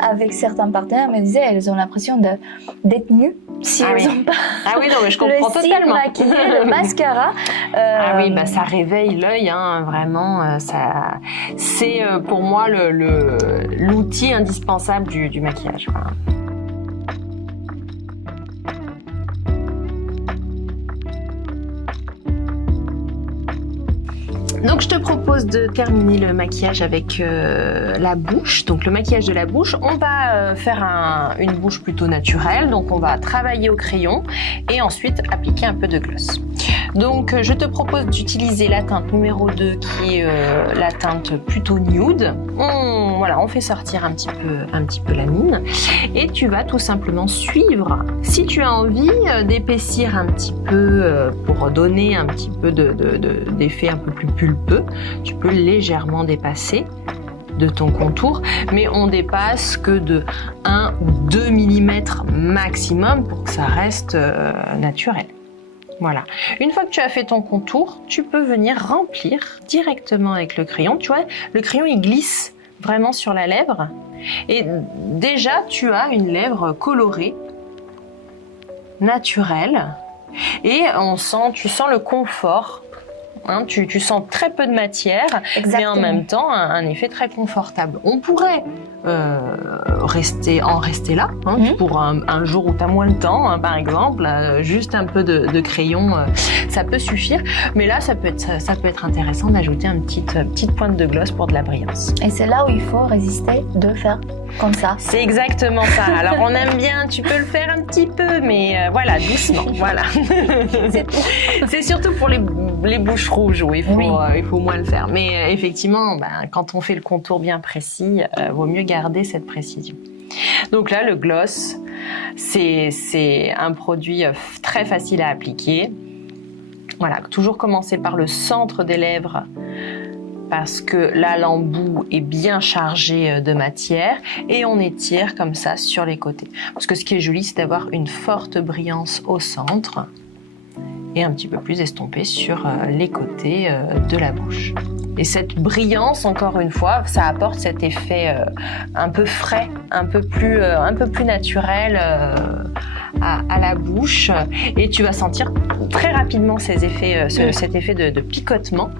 avec certains partenaires, me disaient, elles ont l'impression d'être nues si elles n'ont pas ah oui, non, mais je comprends le cil totalement. maquillé, le mascara. Ah oui, bah, ça réveille l'œil, hein, vraiment. C'est pour moi l'outil indispensable du maquillage. Voilà. Donc je te propose de terminer le maquillage avec la bouche. Donc le maquillage de la bouche, on va faire une bouche plutôt naturelle. Donc on va travailler au crayon et ensuite appliquer un peu de gloss. Donc je te propose d'utiliser la teinte numéro 2 qui est la teinte plutôt nude. On fait sortir un petit peu la mine et tu vas tout simplement suivre. Si tu as envie d'épaissir un petit peu pour donner un petit peu d'effet un peu plus pulpeux, tu peux légèrement dépasser de ton contour, mais on dépasse que de 1 ou 2 mm maximum pour que ça reste naturel. Voilà. Une fois que tu as fait ton contour, tu peux venir remplir directement avec le crayon. Tu vois, le crayon, il glisse vraiment sur la lèvre. Et déjà, tu as une lèvre colorée, naturelle. Et tu sens le confort. Hein, tu sens très peu de matière, mais en même temps un effet très confortable. On pourrait rester là, hein, pour un jour où tu as moins de temps, hein, par exemple, juste un peu de crayon, ça peut suffire. Mais là, ça peut être intéressant d'ajouter une petite pointe de gloss pour de la brillance. Et c'est là où il faut résister de faire comme ça. C'est exactement ça. Alors on aime bien, tu peux le faire un petit peu, mais voilà, doucement. Voilà. C'est surtout pour les bouches rouges où il faut moins le faire. Mais effectivement, quand on fait le contour bien précis, vaut mieux garder cette précision. Donc là, le gloss, c'est un produit très facile à appliquer. Voilà, toujours commencer par le centre des lèvres, parce que là, l'embout est bien chargé de matière, et on étire comme ça sur les côtés. Parce que ce qui est joli, c'est d'avoir une forte brillance au centre et un petit peu plus estompé sur les côtés de la bouche. Et cette brillance, encore une fois, ça apporte cet effet un peu frais, un peu plus naturel à la bouche, et tu vas sentir très rapidement ces effets, cet effet de picotement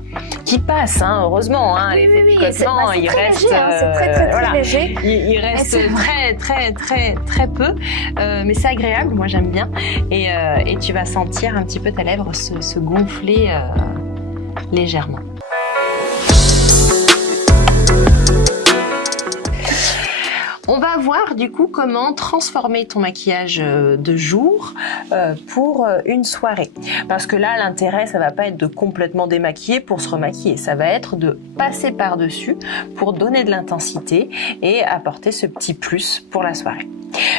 qui passe, hein, heureusement. Hein, l'effet picotement, il reste léger, hein, c'est très léger. Il reste très peu, mais c'est agréable. Moi, j'aime bien, et tu vas sentir un petit peu ta lèvre se gonfler légèrement. On va voir du coup comment transformer ton maquillage de jour pour une soirée. Parce que là, l'intérêt, ça va pas être de complètement démaquiller pour se remaquiller. Ça va être de passer par-dessus pour donner de l'intensité et apporter ce petit plus pour la soirée.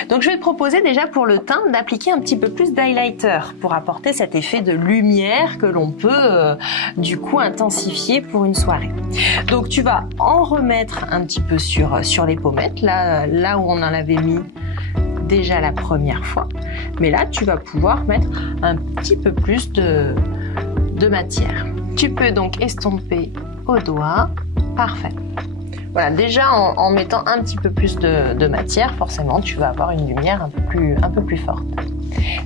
Donc je vais te proposer déjà pour le teint d'appliquer un petit peu plus d'highlighter pour apporter cet effet de lumière que l'on peut du coup intensifier pour une soirée. Donc tu vas en remettre un petit peu sur les pommettes, là où on en avait mis déjà la première fois. Mais là tu vas pouvoir mettre un petit peu plus de matière. Tu peux donc estomper au doigt, parfait. Voilà, déjà en mettant un petit peu plus de matière, forcément, tu vas avoir une lumière un peu plus forte.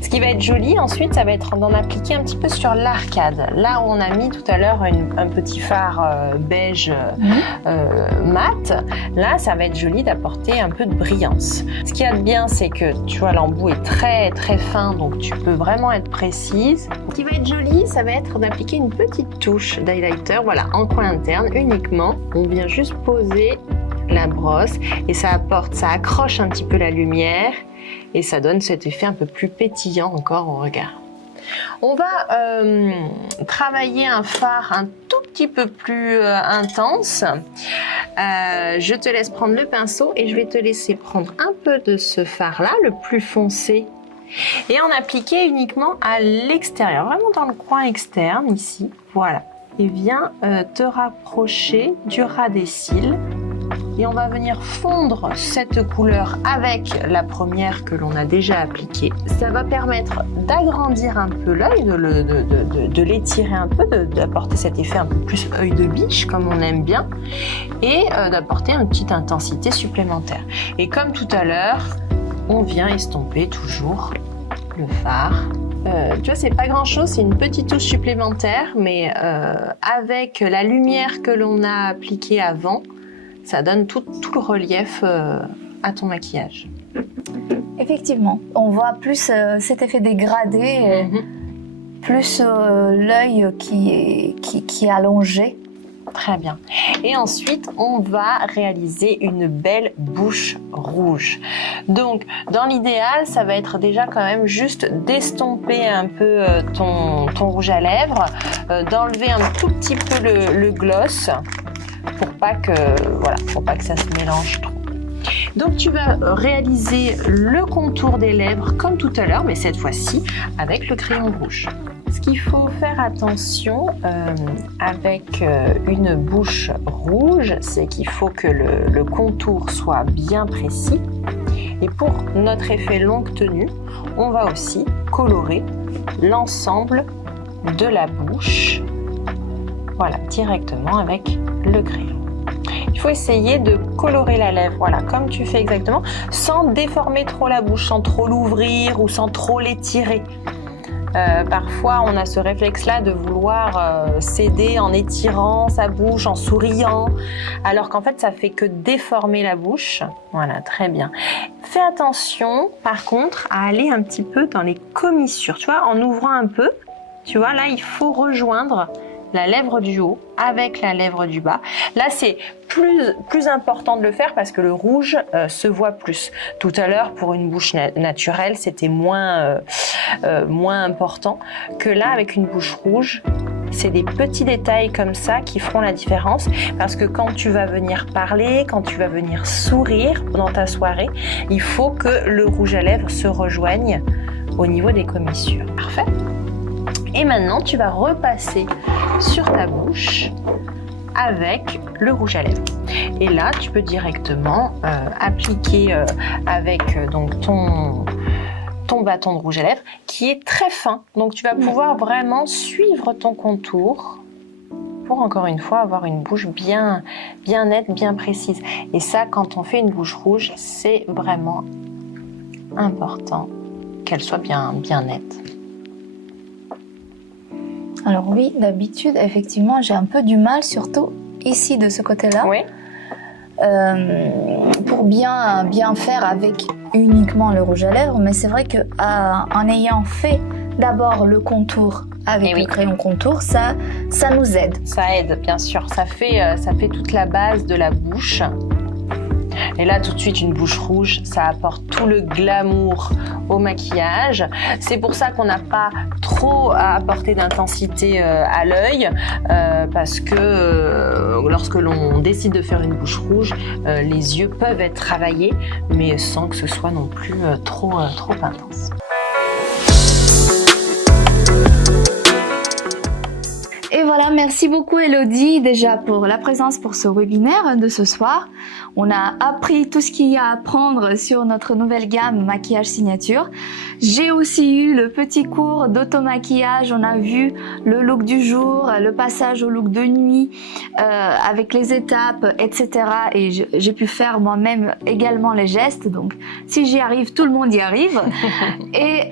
Ce qui va être joli ensuite, ça va être d'en appliquer un petit peu sur l'arcade. Là où on a mis tout à l'heure un petit fard beige mat, là, ça va être joli d'apporter un peu de brillance. Ce qu'il y a de bien, c'est que tu vois, l'embout est très très fin, donc tu peux vraiment être précise. Ce qui va être joli, ça va être d'appliquer une petite touche d'highlighter, voilà, en coin interne uniquement. On vient juste poser la brosse et ça accroche un petit peu la lumière et ça donne cet effet un peu plus pétillant encore au regard. On va travailler un fard un tout petit peu plus intense. Je te laisse prendre le pinceau et je vais te laisser prendre un peu de ce fard-là, le plus foncé, et en appliquer uniquement à l'extérieur, vraiment dans le coin externe ici, voilà. Et viens te rapprocher du ras des cils. Et on va venir fondre cette couleur avec la première que l'on a déjà appliquée. Ça va permettre d'agrandir un peu l'œil, de l'étirer un peu, d'apporter cet effet un peu plus œil de biche comme on aime bien, et d'apporter une petite intensité supplémentaire. Et comme tout à l'heure, on vient estomper toujours le fard. Tu vois, c'est pas grand chose, c'est une petite touche supplémentaire, mais avec la lumière que l'on a appliquée avant, ça donne tout le relief à ton maquillage. Effectivement, on voit plus cet effet dégradé, plus l'œil qui est allongé. Très bien. Et ensuite, on va réaliser une belle bouche rouge. Donc, dans l'idéal, ça va être déjà quand même juste d'estomper un peu ton rouge à lèvres, d'enlever un tout petit peu le gloss pour pas que ça se mélange trop. Donc tu vas réaliser le contour des lèvres comme tout à l'heure, mais cette fois-ci avec le crayon rouge. Ce qu'il faut faire attention avec une bouche rouge, c'est qu'il faut que le contour soit bien précis Et pour notre effet longue tenue, on va aussi colorer l'ensemble de la bouche, voilà, directement avec le crayon. Il faut essayer de colorer la lèvre, voilà, comme tu fais exactement, sans déformer trop la bouche, sans trop l'ouvrir ou sans trop l'étirer. Parfois, on a ce réflexe-là de vouloir s'aider en étirant sa bouche, en souriant, alors qu'en fait, ça fait que déformer la bouche. Voilà, très bien. Fais attention, par contre, à aller un petit peu dans les commissures. Tu vois, en ouvrant un peu, tu vois, là, il faut rejoindre la lèvre du haut avec la lèvre du bas. Là, c'est plus important de le faire parce que le rouge se voit plus. Tout à l'heure, pour une bouche naturelle, c'était moins important que là, avec une bouche rouge. C'est des petits détails comme ça qui feront la différence parce que quand tu vas venir parler, quand tu vas venir sourire dans ta soirée, il faut que le rouge à lèvres se rejoigne au niveau des commissures. Parfait. Et maintenant, tu vas repasser sur ta bouche avec le rouge à lèvres. Et là, tu peux directement appliquer avec donc ton bâton de rouge à lèvres qui est très fin. Donc, tu vas pouvoir vraiment suivre ton contour pour, encore une fois, avoir une bouche bien nette, bien précise. Et ça, quand on fait une bouche rouge, c'est vraiment important qu'elle soit bien nette. Alors oui, d'habitude, effectivement, j'ai un peu du mal, surtout ici, de ce côté-là, oui. Pour bien faire avec uniquement le rouge à lèvres. Mais c'est vrai qu'en ayant fait d'abord le contour avec le crayon contour, ça nous aide. Ça aide, bien sûr. Ça fait toute la base de la bouche. Et là, tout de suite, une bouche rouge, ça apporte tout le glamour au maquillage. C'est pour ça qu'on n'a pas trop à apporter d'intensité à l'œil, parce que lorsque l'on décide de faire une bouche rouge, les yeux peuvent être travaillés, mais sans que ce soit non plus trop intense. Et voilà, merci beaucoup Elodie déjà pour la présence pour ce webinaire de ce soir. On a appris tout ce qu'il y a à apprendre sur notre nouvelle gamme maquillage signature. J'ai aussi eu le petit cours d'auto-maquillage. On a vu le look du jour, le passage au look de nuit avec les étapes, etc. Et j'ai pu faire moi-même également les gestes. Donc si j'y arrive, tout le monde y arrive. Et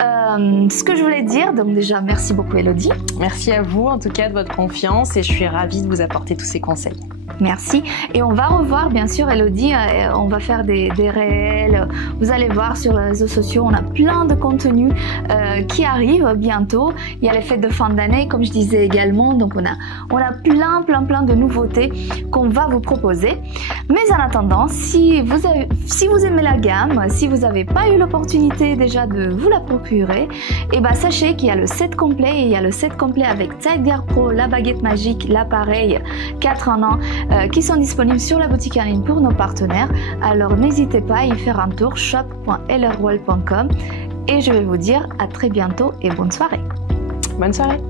ce que je voulais dire, donc déjà merci beaucoup Elodie. Merci à vous en tout cas de votre confiance et je suis ravie de vous apporter tous ces conseils. Merci. Et on va revoir bien sûr Elodie, on va faire des réels. Vous allez voir sur les réseaux sociaux, on a plein de contenus qui arrivent bientôt. Il y a les fêtes de fin d'année comme je disais également, donc on a plein de nouveautés qu'on va vous proposer. Mais en attendant, si vous aimez la gamme, si vous n'avez pas eu l'opportunité déjà de vous la procurer, et ben sachez qu'il y a le set complet et il y a le set complet avec Tiger Pro, la baguette magique, l'appareil 4 en 1 qui sont disponibles sur la boutique en ligne pour nos partenaires. Alors n'hésitez pas à y faire un tour, shop.ellerworld.com, et je vais vous dire à très bientôt et bonne soirée. Bonne soirée.